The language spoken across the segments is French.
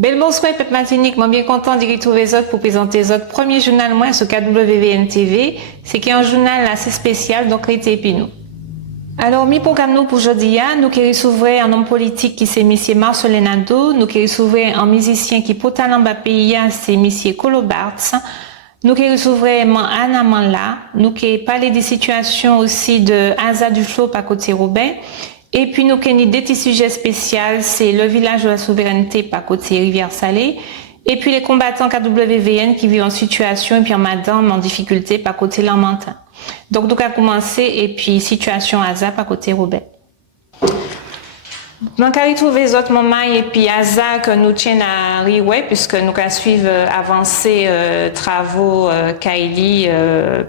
Bel bonsoir, Pep Martinique. Moi, bien content d'y retrouver les autres pour présenter les autres. Premier journal, moi, sur KWVN TV. C'est qui est un journal assez spécial, donc, restez puis nous. Alors, mi programme nous pour aujourd'hui, nous qui recevons un homme politique qui c'est monsieur Marcelin Nadeau, nous qui recevons un musicien qui peut talent bas pays, c'est monsieur Colo Bartz. Nous qui recevons Anna Manla, nous qui parlons des situations aussi de Asa Duflo par côté Robert. Et puis nous qui avons des petits sujets spéciaux, c'est le village de la souveraineté par côté Rivière-Salée. Et puis les combattants KWVN qui vivent en situation et puis en madame en difficulté par côté Lamentin. Donc nous allons commencer et puis situation Asa par côté Robert. Nous allons trouver les autres moments et puis Asa que nous tiennent à Rioué puisque nous allons suivre avancer travaux Kaili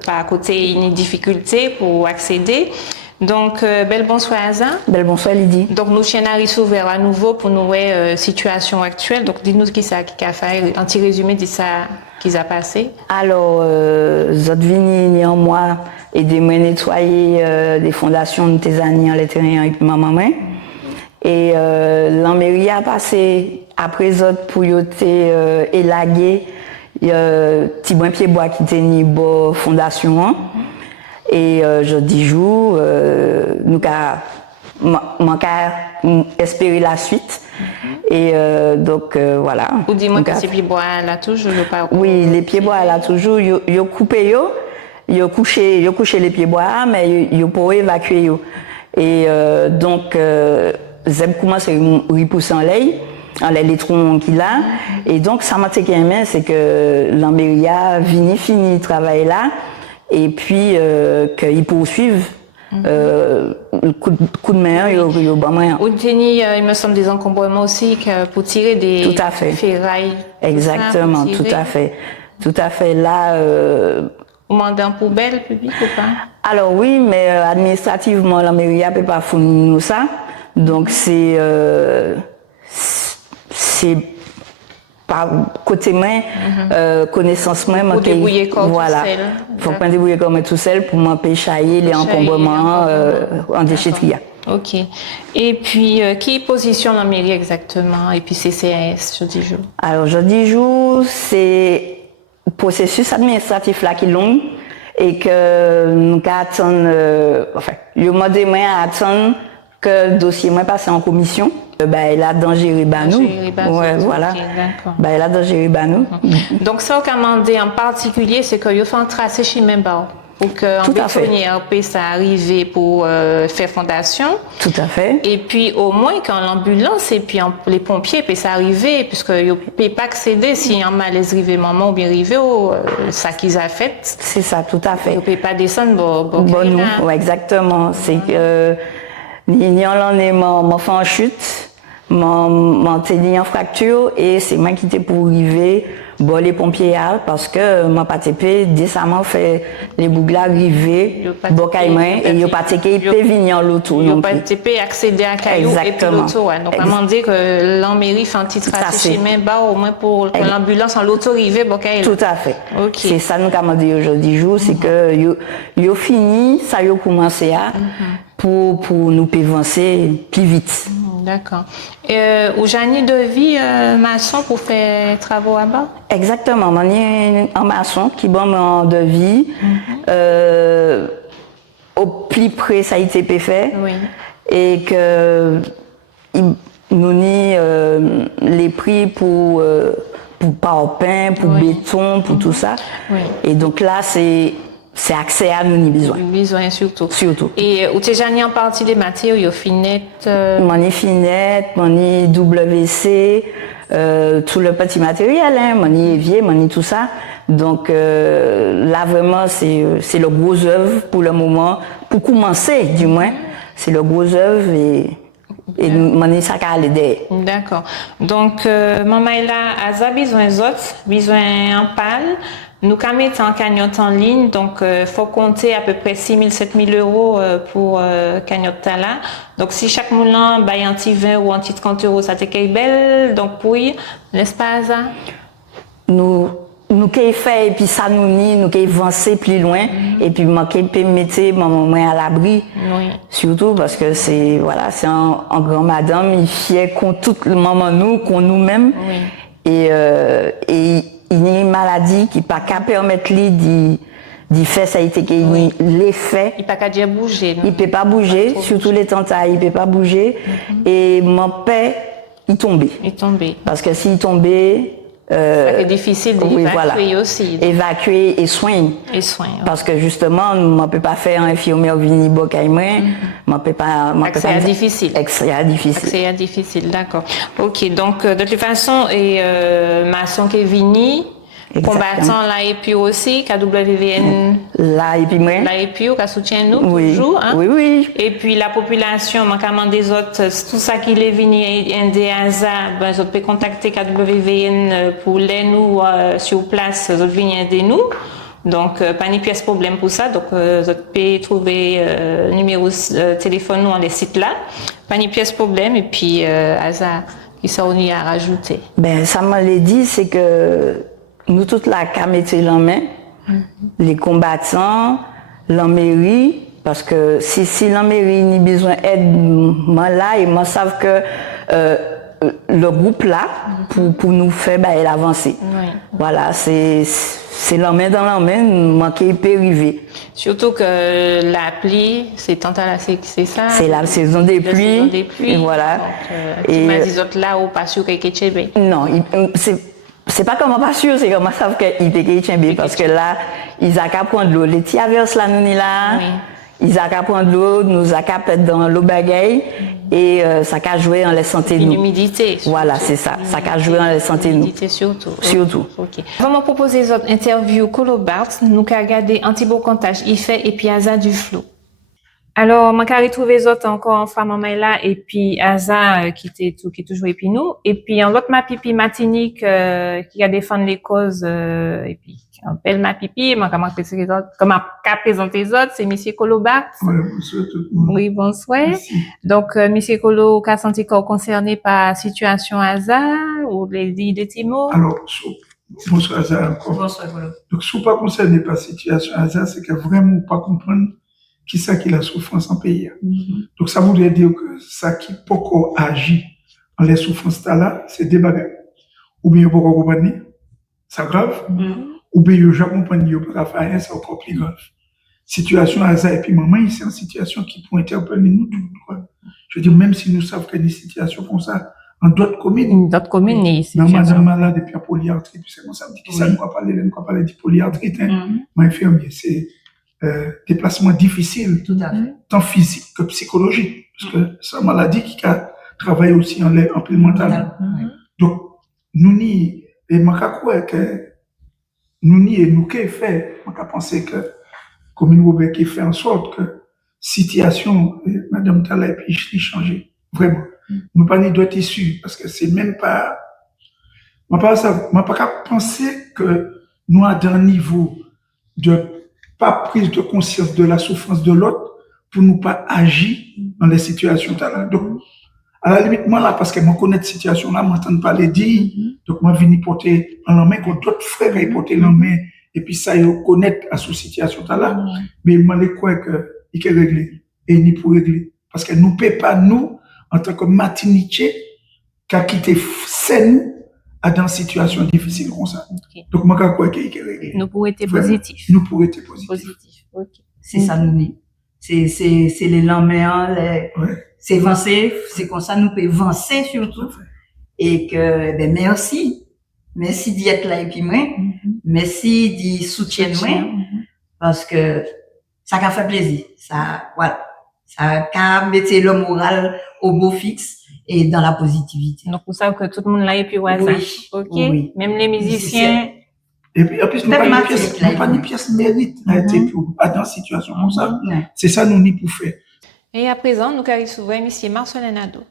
par côté une difficulté pour accéder. Donc, bel bonsoir Asa. Bel bonsoir Lydie. Donc, nous tiens à s'ouvrir à nouveau pour nous situation actuelle. Donc, dis-nous ce qui a fait, un petit résumé de ça qui a passé. Alors, Zotvini, en moi, aider-moi à nettoyer des fondations de tes années en lettrien et puis ma maman. Et la mairie a passé après Zot pour y élaguer, petit bon pied bois qui tenait la fondation. Et je dis jour, nous avons espéré la suite. Et donc voilà. Ou dis-moi que ces pieds bois là toujours pas. Oui, les pieds bois là toujours, ils ont coupé, ils ont couché les pieds bois, mais ils ont pas évacué. Et donc, Zeb commence à repousser en les troncs qu'il a. Et donc, ça m'a été aimé, c'est que l'Ambéria fini travail là. Et puis qu'ils poursuivent le coup de main, il me semble des encombrements aussi pour tirer des tout à fait. Ferrailles. Exactement, tout à fait. Tout à fait. Là. Vous demandez en poubelle publique ou pas? Alors oui, mais administrativement, la mairie ne peut pas fournir nous ça. Donc c'est par côté main, connaissance main, pour débrouiller comme voilà. Faut pas débrouiller comme tout seul pour m'empêcher les encombrements en déchetterie. Ok. Et puis, qui positionne la mairie exactement? Et puis CCAS, je dis jour. Alors, je dis jour, c'est le processus administratif là qui est long et que nous attendons, enfin, le mois de mai attend que le dossier moi passe en commission. Elle a dans Géribanou. Ouais, voilà. Okay, d'accord. Elle a dans Géribanou. Donc, ce qu'on a demandé en particulier, c'est qu'il faut un tracé chez Memba pour qu'en bétonnière puisse arriver pour faire fondation. Tout à fait. Et puis, au moins, quand l'ambulance et puis les pompiers puissent arriver, puisqu'ils ne peuvent pas accéder s'il y a un malaise arrivé maman ou bien arrivé au ça qu'ils ont fait. C'est ça, tout à fait. Ils ne peuvent pas descendre. Bon, nous, ouais, exactement. C'est que ni en fait en chute. Mon tenu en fracture et c'est moi qui t'ai pour arriver les pompiers parce que mon PATP décemment fait les bouglas arriver et il pas été peut venir l'auto non plus. Il pas accéder à Caillou et puis l'auto. Donc on m'a dit que l'Amérique fait un petit tracé chemin bas au moins pour que l'ambulance en l'auto arrive Tout à fait. Okay. C'est ça nous avons dit aujourd'hui jour, c'est que yo fini, ça yo commencé à pour nous avancer plus vite. D'accord. Ou Janie de vie maçon pour faire travaux à bas? Exactement. On est un maçon qui bon en devis. Au plus près, ça a été fait. Oui. Et que nous ni les prix pour parpaing, pour béton, pour tout ça. Oui. Et donc là, c'est accès à nous, ni besoin. Besoin surtout. Surtout. Et où tu as en partie des matériaux, finette? Mon finette, mon WC, tout le petit matériel, hein, mon évier, mon tout ça. Donc là vraiment c'est le gros œuvre pour le moment, pour commencer du moins, c'est le gros œuvre et mon ça à l'aider. D'accord. Donc maman là a besoin d'autres, besoin en pâle. Nous avons mis en cagnotte en ligne, donc faut compter à peu près 6 000 7 000 euros pour cagnotte là. Donc si chaque moulin baille un petit 20 ou un petit 30 euros, ça t'est belle. Donc oui, n'est-ce pas ça? Nous qui fait et puis ça nous qui avancer plus loin et puis moi qui peut mettre maman à l'abri. Oui. Surtout parce que c'est un grand madame, il fier qu'on tout le maman nous, qu'on nous-mêmes. Oui. et il y a une maladie qui pas qu'à permettre lui d'y faire ça a été l'effet. Il pas qu'à dire bouger. Non? Il peut pas bouger, surtout les tentailles, il peut pas bouger. Et mon père, il tombait. Il tombait. Parce que s'il tombait, c'est difficile d'évacuer aussi. Donc. Évacuer et soigner. Et soigner. Ouais. Parce que justement, on ne peut pas faire un infirmière venir bocaïmer. On peut pas. Accès difficile. Accès difficile. Accès difficile, d'accord. Ok, donc de toute façon, et maçon qui est venu. Combattant l'AEPU aussi, KWVN. L'AEPU, l'AEPU, qui soutient nous toujours. Hein? Oui, oui. Et puis la population, manquement des autres, tout ça qui est venu aider ASA, ben, vous pouvez contacter KWVN pour les nous sur place, vous venez aider nous. Donc, pas ni pièce problème pour ça. Donc, vous pouvez trouver numéro téléphone nous dans les sites là. Pas ni pièce problème. Et puis, ASA, qui ça on y a rajouté. Ben, ça m'a dit, c'est que nous, toute la qu'à mettre en main, les combattants, la mairie, parce que si la mairie n'a besoin d'aide, moi là, et moi savent que le groupe là, pour nous faire l'avancer. Oui. Voilà, c'est la main dans la main, moi qui peut arriver. Surtout que la pluie, c'est tant à la c'est ça. C'est la saison des pluies. Et voilà. Donc, et les autres là, ou pas sûr qu'il y ait non, c'est pas comme pas sûr, c'est comme ça savent qu'il peut parce que là, ils ont qu'à prendre l'eau. Les tiaverses là, nous là, ils ont qu'à prendre l'eau, nous avons qu'à mettre dans l'eau bagaille et ça qu'à jouer en les santé nous. L'humidité. Voilà, c'est ça. Ça qu'à jouer en les santé nous. L'humidité surtout. Surtout. Ok. Vraiment proposer les autres interviews Colobart, nous qu'à regarder antibocantage, il fait et puis Asa du flot. Alors, moi, j'ai retrouvé les autres encore en femme là, et puis Asa, qui est toujours et puis nous. Et puis, en l'autre, ma pipi Martinique, qui a défendu les causes, et puis, qui appelle ma pipi, moi, comment présenter les autres, c'est Monsieur Colobart. Oui, bonsoir tout le monde. Oui, bonsoir. Merci. Donc, Monsieur Colo, qu'a senti qu'on concerné par la situation Asa, ou les idées de Timo? Alors, bonsoir Asa encore. Bonsoir, Colo. Donc, si vous pas concerné par la situation Asa, c'est que vraiment pas comprendre qui ça qui la souffrance en pays. Donc, ça voudrait dire que ça qui pourquoi agit en les souffrances là, c'est des bagages. Ou bien, pourquoi comprendre, c'est grave. Ou bien, je comprends pas faire, c'est encore plus grave. Situation Asa et puis maman, c'est une situation qui peut interpeller nous tous. Je veux dire, même si nous savons qu'il y a des situations comme ça, en d'autres communes. D'autres communes, dans madame malade et puis à polyarthrite, c'est comme ça, me dit que ça ne va parler de polyarthrite, ma infirmier, c'est déplacement difficile, tant physique que psychologique, parce que c'est une maladie qui a travaillé aussi en plein mental. Donc, nous ni, et moi, quoi que, nous ni, et nous, qui fait, moi, penser que, commune Robert qui fait en sorte que, situation, madame Tala, et puis, je l'ai changé, vraiment. Nous pas ni d'autres issues, parce que c'est même pas, moi, pas penser que, nous, à un niveau de pas prise de conscience de la souffrance de l'autre pour nous pas agir dans les situations là. Donc, à la limite, moi là, parce que moi connais cette situation là, moi m'entends pas les dire, donc moi vini porter en la main, quand d'autres frères ils porter en main, et puis ça, ils connaissent à cette situation là, mais moi les crois que, il est réglé, et ni pour régler. Parce que nous peut pas, nous, en tant que Martiniquais, qui a quitté scène, à dans une situation difficile comme ça. Okay. Donc, moi, je crois qu'il est réglé. Nous pourrions être positifs. Nous pourrions être positifs. Okay. C'est ça, nous dit. C'est les lendemains, c'est avancer, c'est comme ça, nous pouvons avancer surtout. Et que, ben, merci. Merci d'y être là et puis moi. Merci d'y soutenir moi. Parce que ça a fait plaisir. Ça, voilà. Ça a mis le moral au beau fixe. Et dans la positivité. Donc, vous savez que tout le monde là et puis ouais, oui, ok. Oui. Même les musiciens. Et puis, en plus, nous pas des pièces mérite, pas dans une situation comme ça. C'est ça, nous, ni pour faire. Et à présent, nous allons s'ouvrir M. Marcelin Nadeau.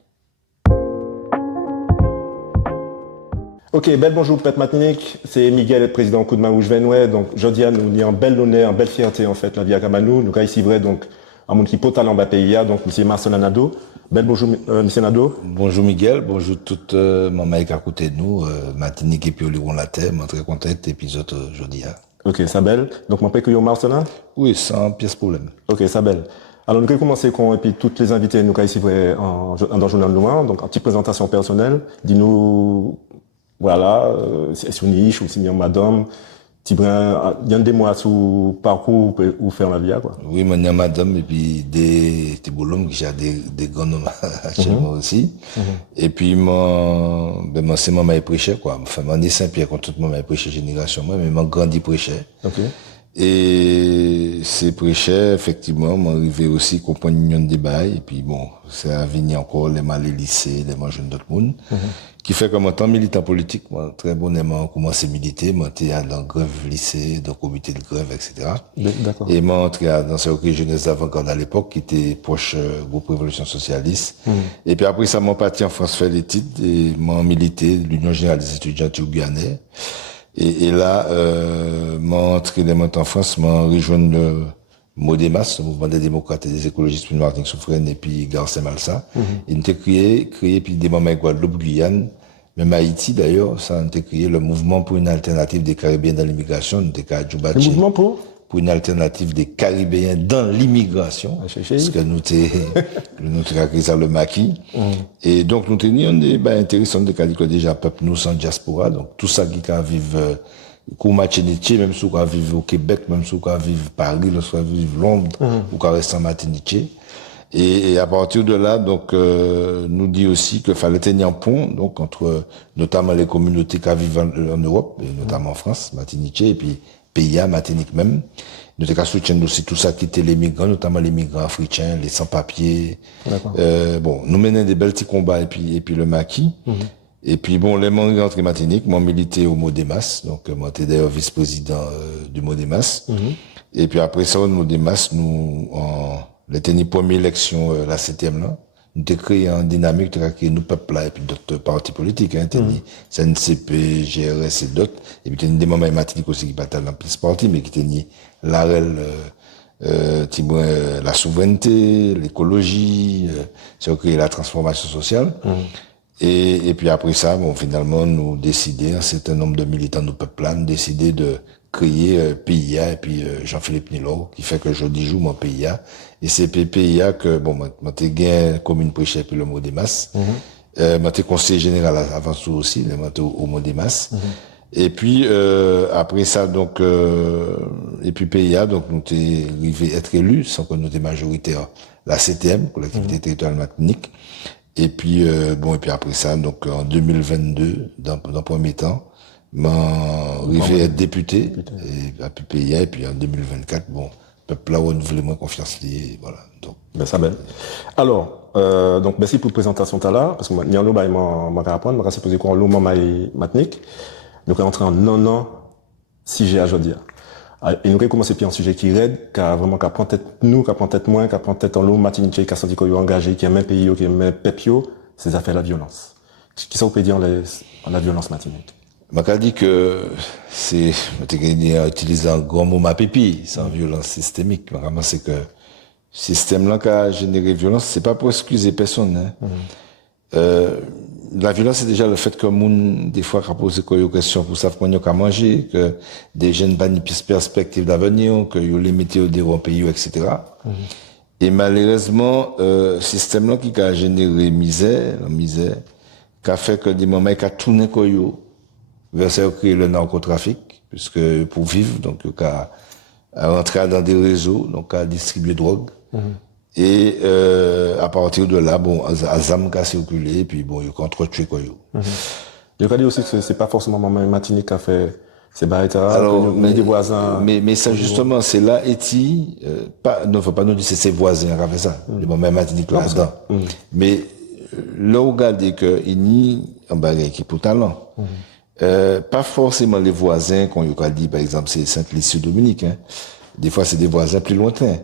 Ok, bel bonjour, Pète Matinique. C'est Miguel, président Coup de main Venoué. Donc, jeudi, nous avons un bel honneur, une belle fierté, en fait, la vie à Kamanou. Nous allons ici, vrai, donc, à mon qui peut talent pays, donc, M. Marcelin Nadeau. Bel bonjour, M. Nadeau. Bonjour Miguel, bonjour toute mon mec à côté de nous, Martinique et puis Oliron la Terre, je suis très content de l'épisode aujourd'hui. Ok, ça belle. Donc, mon père que Marcelin? Oui, sans pièce problème. Ok, ça belle. Alors, nous allons commencer avec, et puis, toutes les invités, nous allons ici, dans le journal noir, donc, une petite présentation personnelle. Dis-nous, voilà, c'est une niche ou c'est une madame, il y a des mois sous parcours ou faire la vie, quoi. Oui, moi, j'ai madame, et puis des boulons qui j'ai des grands noms actuellement aussi. Et puis, c'est moi, m'a prêché, quoi. Enfin, moi, né Saint-Pierre, quand tout le monde m'a prêché génération, moi, mais m'a grandi prêché. Ok. Et ces prêchés, effectivement, m'ont arrivé aussi compagnon de débat, et puis bon, c'est à venir encore les mal les lycées, les jeunes d'autres monde, qui fait comme en tant militant politique, moi, très bonnement, commencé à militer, moi, j'étais dans grève lycée, dans comité de grève, etc. D'accord. Et moi, entré dans ce recueil jeunesse d'avant-garde à l'époque, qui était proche, groupe Révolution Socialiste. Et puis après, ça m'a parti en France faire l'étude, et m'a milité, l'Union Générale des étudiants guyanais. Et là, m'a entré en France, m'a rejoint le Modemas, le mouvement des démocrates et des écologistes, puis Martin Soufrène et puis Garcès Malsa. Il était créé, puis des moments avec Guadeloupe, Guyane, même Haïti d'ailleurs, ça a été créé le mouvement pour une alternative des Caribéens dans l'immigration, de Kadjoubachi. Le mouvement pour une alternative des Caribéens dans l'immigration. Parce que nous t'es ça le maquis. Et donc nous tenions des intéressants de qualité déjà peuple nous sans diaspora. Donc tout ça qui can vivre pour Martinique, même si on va vivre au Québec, même si on va vivre Paris, lorsqu'on va vivre Londres, ou qu'on reste en Martinique. Et à partir de là, donc, nous dit aussi qu'il fallait tenir un pont, donc, entre, notamment les communautés qui vivent en Europe, et notamment en France, Martinique, et puis, pays, Martinique même. Nous avons soutenu aussi tout ça qui était les migrants, notamment les migrants africains, les sans-papiers. Bon, nous menons des belles petits combats, et puis le maquis. Et puis bon, les membres entre Martinique, m'ont milité au Modemas, donc moi j'étais d'ailleurs vice-président du Modemas. Et puis après ça, au Modemas, nous, les première élection, la 7e là, nous avons créé une dynamique, nous avons créé nos peuples là, et puis d'autres partis politiques, hein, CNCP, GRS et d'autres. Et puis des membres Martinique aussi qui battaient dans plus partis, mais qui tenaient l'AREL, la souveraineté, l'écologie, c'est créé la transformation sociale. Et puis après ça, bon, finalement, nous décidons, un certain nombre de militants de peuple là, nous décidons de créer PIA et puis Jean-Philippe Nilo, qui fait que je joue mon PIA. Et c'est PIA que, bon, moi, t'es gain commune prêchée puis le Modemas. Moi, t'es conseiller général avant tout aussi, moi, t'es au Modemas. Et puis, après ça, donc, et puis PIA, donc, nous t'es arrivé être élu, sans que nous t'es majoritaire, la CTM, collectivité territoriale Martinique. Et puis, bon, et puis après ça, donc, en 2022, dans le premier temps, arrivé à être député, et à PIA, et puis en 2024, bon, peuple là où nous voulons moins confiance liée, voilà. Donc. Ben, ça ben. Alors, donc, merci pour la présentation de là, parce que moi, Niano, bah, m'a apprendre, m'a posé quoi en l'eau, maman et Matnik. Nous sommes entrés en 9 ans, sujet à aujourd'hui. Et nous avons commencé puis un sujet qui raide, qui a vraiment, qui prend tête nous, qui prend tête moins, qui prend tête en l'eau, Martinique, qui a senti qu'on est engagé, qui a même pays, qui a même pepio, c'est affaires de la violence. Qui ça vous peut dire en la violence Martinique? Je dit que c'est, utiliser un grand mot ma pépi, c'est une violence systémique. Vraiment, c'est que, système là qui a généré violence, c'est pas pour excuser personne, hein. La violence, c'est déjà le fait que moun, des fois, qu'a posé une question pour savoir qu'on a manger, que des jeunes pas ni perspective d'avenir, que yo les mettez au déro en pays, etc. Et malheureusement, système là qui a généré misère, qui a fait que des moments qui a tourné koyo, vers ça créer le narcotrafic, puisque pour vivre, donc, qui a rentré dans des réseaux, donc, à distribuer drogue. Et à partir de là, bon, Azam a circulé, puis bon, il y a contre-tué quoi. Il y a dit aussi que c'est pas forcément maman Martinique qui a fait ces barrettes, mais des voisins. Mais ça justement, c'est là, Eti, non, faut pas nous dire c'est ses voisins qui a fait ça, les mamans Martinique là-dedans. Mais là, regardez que il y a un bagage qui est pour talent. Pas forcément les voisins qu'on y a dit, par exemple, c'est Sainte-Lucie-Dominique, hein. Des fois, c'est des voisins plus lointains.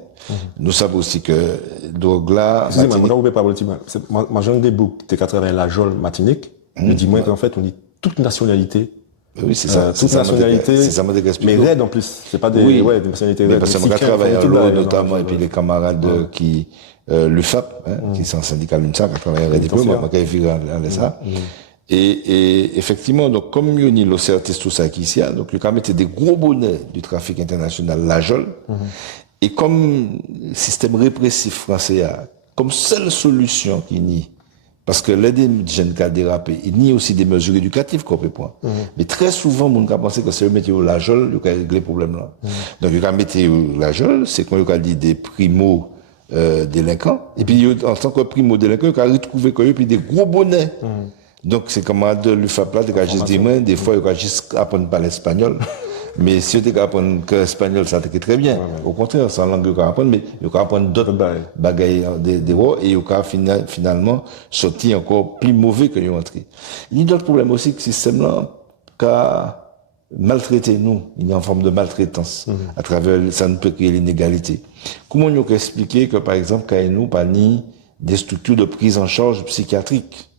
Nous savons aussi que donc là, excusez-moi, on ne pas moi j'ai un début qui est travaillé la Jol Martinique, me dit moi qu'en fait on dit toute nationalité. Oui, c'est ça. Toute nationalité. C'est ça, moi, mais raide en plus. C'est pas des, oui. Ouais, des nationalités raides. Parce que moi, travaille à l'eau, notamment, et puis les camarades qui, l'UFAP, qui sont un syndicat l'UNSA, qui travaille à Red Diplôme, moi, qui a vu ça. Et effectivement, donc, comme il y a l'OCRTS, tout ça qui ici, donc, le CAM était des gros bonnets du trafic international, la Jol. Et comme système répressif français a, comme seule solution qu'il y a Parce que l'aide des jeunes qui a dérapé, il y a aussi des mesures éducatives qu'on peut prendre. Mais très souvent, on a pensé que c'est le métier de la geôle, il a réglé le problème là. Donc, il a métier de la geôle, c'est qu'on a dit des primo délinquants. Et puis, en tant que primo délinquant, il a retrouvé qu'il y a des gros bonnets. Donc, c'est comme de lui faire plat, il a juste des mains, des fois, il a juste apprendre par l'espagnol. Mais si tu apprends que l'espagnol, ça t'est très bien. Au contraire, c'est en langue qu'on apprend, mais il faut apprendre d'autres bagailles des rois et il faut finalement sortir encore plus mauvais que l'entrée. Il y a d'autres problèmes aussi que ce système-là qu'a maltraité nous. Il y a une forme de maltraitance. À travers, ça ne peut créer l'inégalité. Comment nous expliquer que, par exemple, quand nous, pas ni des structures de prise en charge psychiatrique?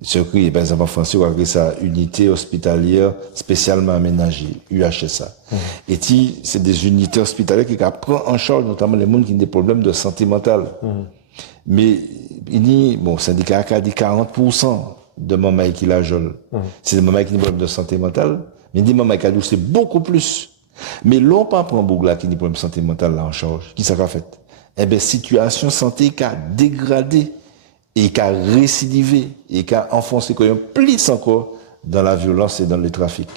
Ce qui, par exemple, en France, on a créé ça, unité hospitalière spécialement aménagée, UHSA. Et c'est des unités hospitalières qui prennent en charge notamment les gens qui ont des problèmes de santé mentale. Mais, bon, syndicat a dit 40% de mamans qui la geôle. C'est des mamans qui ont des problèmes de santé mentale. Mais des mamans qui ont c'est beaucoup plus. Mais l'on pas prend Bougla qui a des problèmes de santé mentale là en charge. Qui ça qu'a fait? Eh ben, situation santé qui a dégradé. Et qui a récidivé, et qui a enfoncé quand même plus encore dans la violence et dans le trafic.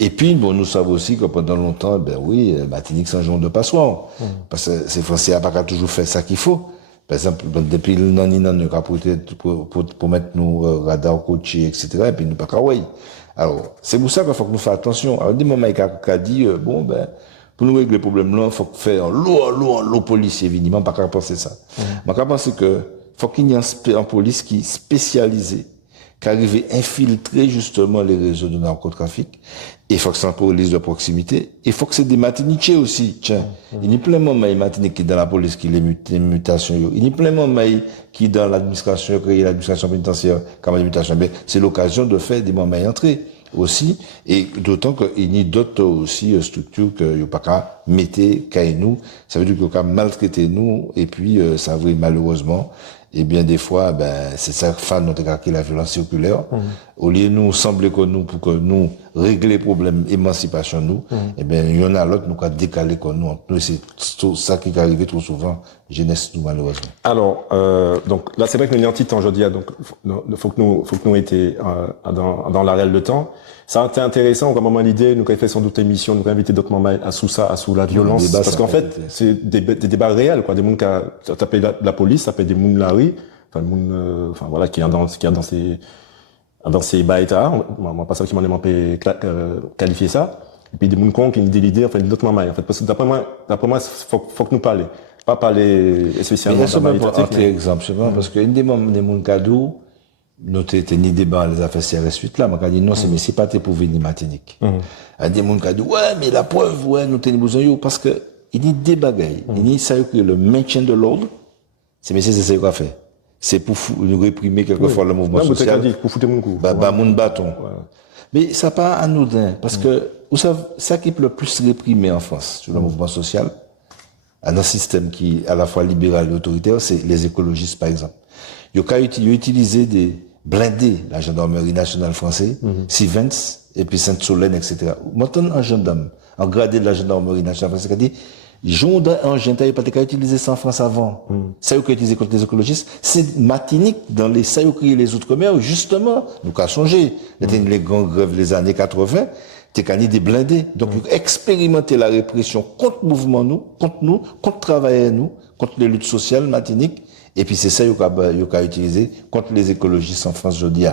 Et puis, bon, nous savons aussi que pendant longtemps, ben oui, Martinique, c'est un genre de passoire. Parce que ces Français n'ont pas toujours fait ça qu'il faut. Par exemple, depuis le nan, nous avons pour mettre nos radars coachés, etc., et puis nous pas qu'à ouais. Alors, c'est pour ça qu'il faut que nous fassions attention. Alors, des moments, il a dit, bon, ben, pour nous régler le problème là, il faut faire l'eau policier, évidemment, pas qu'à penser ça. Mais qu'à penser que, faut qu'il y ait un police qui est spécialisé, qui arrive à infiltrer justement les réseaux de narcotrafic. Et il faut que c'est un police de proximité. Et il faut que c'est des Martiniquais aussi. Tiens, il y a plein de moments Martinique qui dans la police qui les mutations. Il y a plein de moments qui dans l'administration, créer l'administration pénitentiaire, comme mutation. C'est l'occasion de faire des moments entrer aussi. Et d'autant qu'il y a d'autres aussi structures que il n'y a pas qu'à mettre, qu'à nous. Ça veut dire qu'il y a qu'à maltraiter nous. Et puis, ça veut malheureusement. Et bien, des fois, ben, c'est ça, fan, notre cas, qui est la violence circulaire. Au lieu de nous sembler que nous, pour que nous régler les problèmes émancipation, nous, eh bien, il y en a l'autre, nous, qui a décalé que nous. C'est ça qui est arrivé trop souvent, jeunesse, nous, malheureusement. Alors, donc, là, c'est vrai que nous sommes en titre aujourd'hui, donc, faut que nous étions, dans la réelle de temps. Ça a été intéressant, au moment l'idée, nous avons fait sans doute émission, nous avons invité d'autres moments à sous ça, à sous la violence. Parce qu'en fait, c'est des débats réels, quoi. Des gens qui ont tapé la police, ça fait des gens de la rue, enfin, des gens, enfin, voilà, qui est dans ces baïtas. Moi, pas ça qui m'en est qualifier ça. Et puis des gens qui ont l'idée, enfin, d'autres moments. En fait, parce que d'après moi, faut que nous parler. Pas parler spécialement dans la politique. Mais exemple, parce que une des gens cadeaux, nous t'étais ni débat les affaires CRS8 là, m'a dit non, c'est pas pour venir Martinique. Il y a des gens qui dit ouais, mais la preuve, ouais, nous t'es besoin parce que il y a des bagailles, il y a ça que le maintien de l'ordre, c'est ça qu'on fait. C'est pour nous réprimer quelquefois le mouvement social. Pour foutre mon coup. Mon bâton. Mais ça pas anodin parce que vous savez ça qui peut le plus réprimer en France sur le mouvement social, dans un système qui est à la fois libéral et autoritaire, c'est les écologistes par exemple. Ils ont utilisé des blindés, la gendarmerie nationale française, Sivens, et puis Sainte-Solène, etc. Maintenant, un gendarme, en gradé de la gendarmerie nationale française, qui a dit, j'en un gendarme, pas qu'à utiliser ça en France avant. Ça, qu'ils utilisé contre les écologistes, c'est Martinique, dans les, ça, qu'ils les outre-mer, justement, nous qu'à changer. Les grandes grèves des années 80, t'es qu'à des blindés. Donc, expérimenter la répression contre le mouvement contre travailleurs nous, contre les luttes sociales, Martinique. Et puis c'est ça qu'il a utilisé contre les écologistes en France aujourd'hui.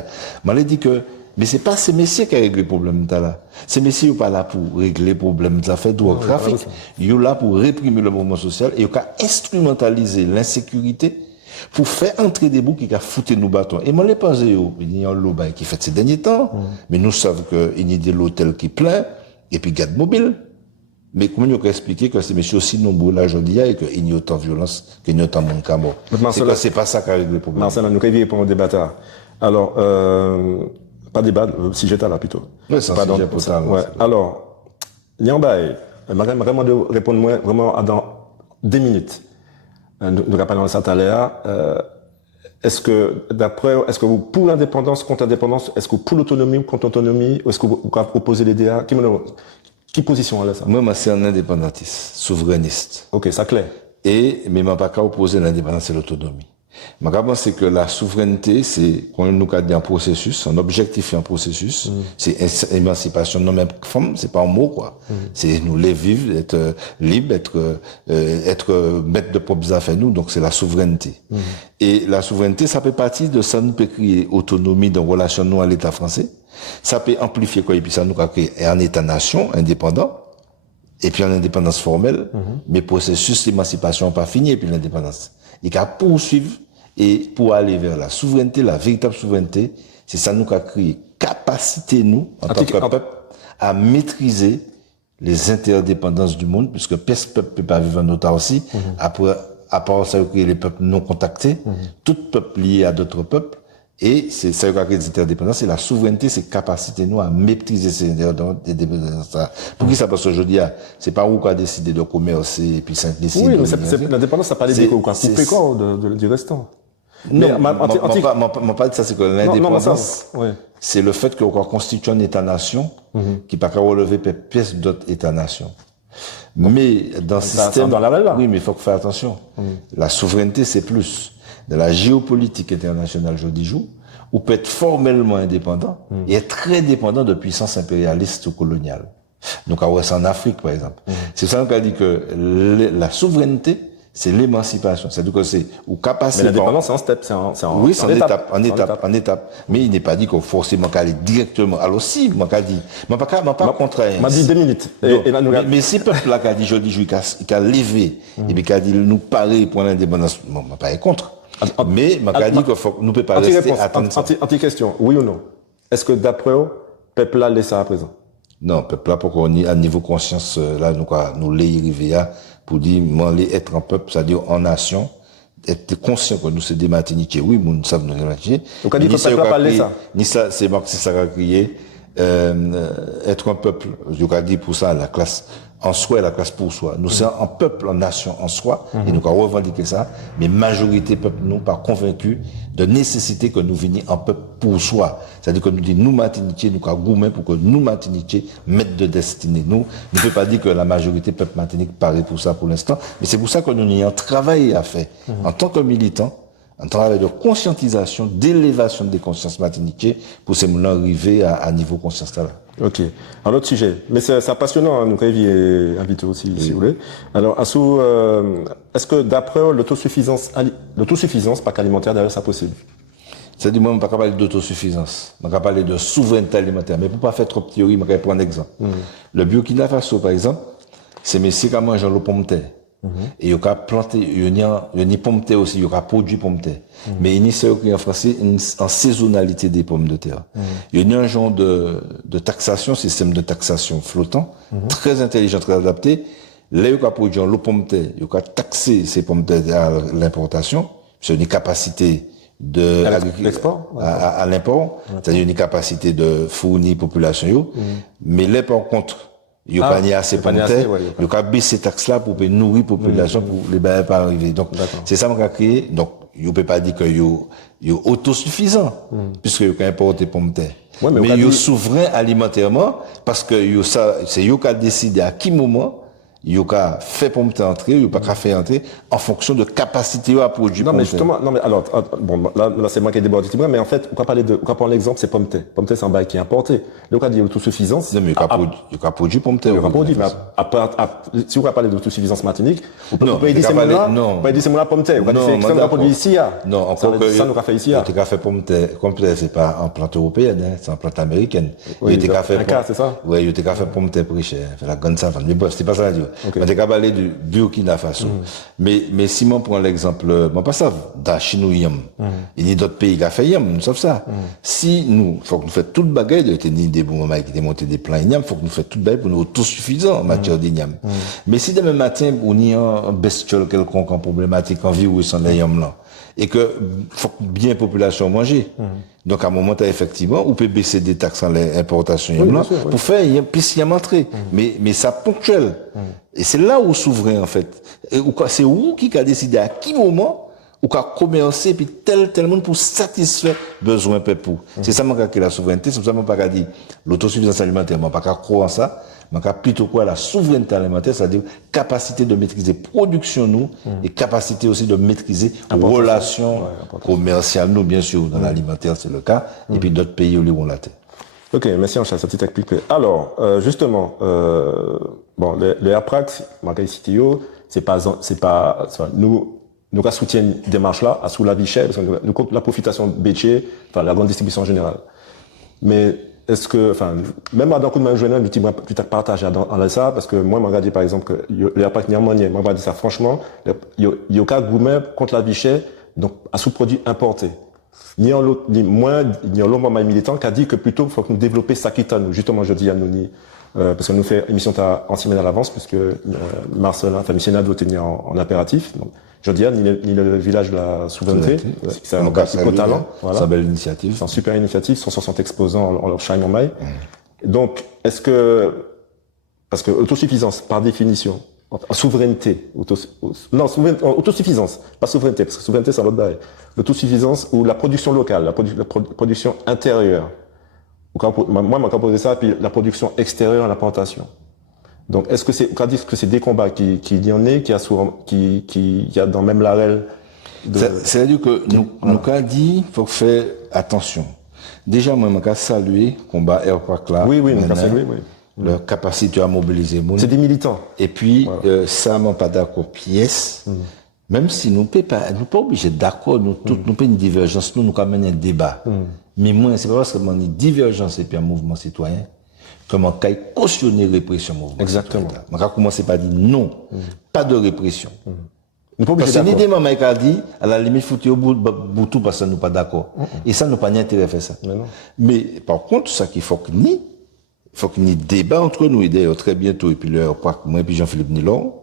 Mais dit que mais c'est pas ces messieurs qui règlent les problèmes là. Ces messieurs sont pas là pour régler les problèmes de fait droit trafic. Ils sont là pour réprimer le mouvement social et ils ont instrumentaliser l'insécurité pour faire entrer des bouts qui a foutu nous bâtons. Et moi les pensé il y a un lot qui fait ces derniers temps, mais nous savons que il y a de l'hôtel qui plein et puis garde mobile. Mais comment nous expliquer que ces messieurs aussi nombreux là aujourd'hui et qu'il y a autant de violence, qu'il y a autant de monde qui est mort. C'est pas ça qui a réglé le problème. Marcel, nous réveillons pour un débatteur. Alors, pas débat, si j'étais là plutôt. Oui, c'est pas dans le ouais. Alors, Niambaye, vraiment de répondre moi, vraiment dans 2 minutes. Nous rappelons ça tout à l'heure. Est-ce que vous pour l'indépendance, contre l'indépendance, est-ce que vous pour l'autonomie ou contre l'autonomie, ou est-ce que vous proposez les DA? Qui position là ça? Moi, c'est un indépendantiste, souverainiste. Ok, ça clair. Mais ma pas qu'à opposer l'indépendance et l'autonomie. Je pense que la souveraineté, c'est, quand nous cadre un processus, un objectif et un processus, c'est émancipation de nous-mêmes femmes, c'est pas un mot, quoi. C'est nous les vivre, être libre, être maître de propres affaires, nous, donc c'est la souveraineté. Et la souveraineté, ça fait partie de ça, nous peut créer autonomie dans relation nous à l'État français. Ça peut amplifier quoi, et puis ça nous crée un État-nation indépendant, et puis en indépendance formelle, mais processus d'émancipation pas fini, et puis l'indépendance. Et qu'à poursuivre, et pour aller vers la souveraineté, la véritable souveraineté, c'est ça nous qui a créé capacité, nous, en tant que peuple, à maîtriser les interdépendances du monde, puisque peuple ne peut pas vivre en autarcie, après, à part ça, les peuples non contactés, tout peuple lié à d'autres peuples, et c'est ça qui a créé des interdépendances, et la souveraineté, c'est capacité, nous, à maîtriser ces interdépendances. Pour qui ça passe aujourd'hui, c'est pas où qu'on a décidé de commercer, et puis ça décide. Oui, mais l'indépendance, ça parle de couper quoi, du restant. Non, mon pas de ça, c'est que l'indépendance, c'est le fait qu'on constitue un État-nation qui pas qu'à relever pièce d'autres États-nations. Mais dans le système, oui, mais il faut faire attention. La souveraineté, c'est plus. De la géopolitique internationale, je dis jour, ou peut être formellement indépendant et être très dépendant de puissances impérialistes ou coloniales. Donc, en Afrique, par exemple. C'est ça qu'on a dit que la souveraineté, c'est l'émancipation. C'est-à-dire que c'est ou capacité. Mais l'indépendance, c'est en step, oui, c'est en étape. Mais il n'est pas dit qu'on forcément qu'à aller directement. Alors si, moi qu'a dit, moi pas contre. M'a dit 2 minutes. Mais ces peuples-là qu'a dit, je dis, qu'a levé, et puis qu'a dit, nous parler pour l'indépendance, moi pas contre. Mais m'a qu'a dit qu'il faut, nous peut pas rester attendre ça. Anti-question, oui ou non? Est-ce que d'après eux, peuple là laisse ça à présent? Non, peuple là, pour qu'on ait à niveau conscience, là, nous les pour dire, moi, être un peuple, c'est-à-dire en nation, être conscient que nous, c'est des Martiniquais. Oui, nous savons nous, des Martiniquais. Donc, on dit que le peuple a parlé ça. Ni ça, c'est Marx, ça a crié, être un peuple, je vais dire pour ça, la classe, en soi et la classe pour soi. Nous sommes un peuple, en nation, en soi, et nous avons revendiqué ça, mais majorité peuple, nous, pas convaincus de nécessité que nous venions en peuple pour soi. C'est-à-dire que nous disons, nous, Martiniquais, nous avons gourmets pour que nous, Martiniquais, mettent de destinée. Nous ne peut pas dire que la majorité peuple Martinique paraît pour ça pour l'instant, mais c'est pour ça que nous avons un travail à faire. En tant que militants, un travail de conscientisation, d'élévation des consciences martiniquais pour ces moments arriver à niveau conscience là. Ok. Un autre sujet. Mais c'est passionnant, hein, nous est invité aussi, si vous voulez. Alors, Assou, est-ce que d'après l'autosuffisance, pas qu'alimentaire, d'ailleurs, c'est possible? C'est du moins, on ne peut pas parler d'autosuffisance. On ne peut pas parler de souveraineté alimentaire. Mais pour pas faire trop de théorie, je vais prendre un exemple. Le Burkina Faso, par exemple, c'est messieurs qui mangent le pomme de terre. Et il y a planté, il y a pomme de terre aussi, il y a produit pomme de terre. Mais il y a en français en saisonnalité des pommes de terre. Il y a un genre de taxation, système de taxation flottant, très intelligent, très adapté. Là, il y a produit le pomme de terre, il y a taxé ces pommes de terre à l'importation, c'est une capacité de l'export à l'import, c'est-à-dire une capacité de fournir population. Mais là, par contre, il n'y a pas assez de pommes de terre, il y a baissé ces taxes-là pour nourrir la population, pour les bains pas arriver. Donc, c'est ça qu'on a créé. Donc, il ne peut pas dire qu'il y a autosuffisant, puisque il y a importé pommes de terre. Ouais, mais il y a souverain alimentairement, parce que c'est eux qui a décidé à qui moment, il y a fait pommes de terre entrer, il n'y a pas qu'à faire entrer, en fonction de capacité à produire. Non, mais justement, non, mais alors, bon, là c'est moi qui ai débordé, mais en fait, on va prendre l'exemple, c'est pommes de terre. Pommes de terre, c'est un bail qui est importé. Le cas d'autosuffisance. Non, mais il y a produit pommes de terre. Il y a produit, mais si on va parler d'autosuffisance martinique, on peut aider ces mots-là, on peut aider ces mots-là pommes de terre. On va dire, c'est un produit ici, non, encore que. Ça, nous a fait ici, il y a fait pommes de terre, pommes de terre, c'est pas en plante européenne, c'est en plante américaine. Oui, il y a fait c'est ça? Oui, il y a fait pommes de terre plus cher, fait la grande savane. Mais bon, c'est pas ça la dire. Du Burkina Faso. Mais si on prend l'exemple, bon, pas ça, d'Achine ou Yam. Il y a d'autres pays qui ont fait Yam, nous savons ça. Si nous, faut que nous fassions toute bagaille de tenir des bons moments qui démonter des plans Yam, faut que nous fassions toute bagaille pour nous autosuffisants en matière de Yam. Mais si demain matin, on y a un bestiole quelconque en problématique, en virus, sans les Yam là, et que faut que bien population manger. Donc, à un moment, effectivement, on peut baisser des taxes en l'importation, pour faire, plus y entrer. Mais ça ponctuel. Et c'est là où souverain, en fait. C'est où qui a décidé à qui moment ou qu'à commercer puis tel monde pour satisfaire besoin peuple. C'est ça que la souveraineté, c'est ça que pas dire l'autosuffisance alimentaire, moi pas croire en ça, mais plutôt quoi la souveraineté alimentaire, c'est-à-dire capacité de maîtriser production nous et capacité aussi de maîtriser relations commerciales nous bien sûr dans l'alimentaire c'est le cas et puis d'autres pays où on la terre. Ok, merci Ancha, ça t'est expliqué. Alors, justement, bon, le APRAC, nous soutiennent des démarches là, à sous la vie chère, parce que nous compte la profitation bétier, enfin, la grande distribution en général. Mais, est-ce que, enfin, même à d'un coup de main jeune, tu t'as partagé dans ça, parce que moi, m'a dit, par exemple, que le APRAC n'y a moins, m'a dit ça, franchement, il y a aucun gourmet contre la vie chère, donc, à sous-produits importés. Ni en l'autre, ni moins, ni en l'autre membre militant qui a dit que plutôt, il faut que nous développions Sakita, nous. Justement, je dis à nous, parce que nous fait émission en semaine à l'avance, puisque, Marcelin, enfin, Sénat doit tenir en impératif. Donc, je dis, ni le village de la souveraineté. C'est un beau talent. Voilà. C'est une belle initiative. C'est une super initiative. 160 exposants en leur shine en maille. Donc, est-ce que, parce que autosuffisance, par définition, souveraineté, autosuffisance, pas souveraineté, parce que souveraineté, c'est un autre bail. L'autosuffisance ou la production locale, la production intérieure. Moi, m'a posé ça, puis la production extérieure à la plantation. Donc, est-ce que c'est des combats qui y en est, qui y a dans même l'arèle C'est-à-dire que nous avons dit, il faut faire attention. Déjà, moi, je saluer le combat AirPac là. Oui, nous saluer, oui. Leur capacité à mobiliser. C'est des militants. Et puis, ça, je ne pas d'accord pièce. Même si nous ne pas obligés d'accord, nous pas une divergence, nous quand même un débat. Mais moi, c'est pas parce que mon divergence et puis un mouvement citoyen, que mon cas cautionner répression mouvement. Exactement. Je vais commencer par dire non, pas de répression. Parce que l'idée, maman a dit, à la limite, foutu au bout de tout parce que nous pas d'accord. Et ça, nous pas intérêt à faire ça. Mais par contre, ça qu'il faut que il faut qu'il y ait débat entre nous, et d'ailleurs, très bientôt, et puis le RPAC, moi et puis Jean-Philippe Nilon.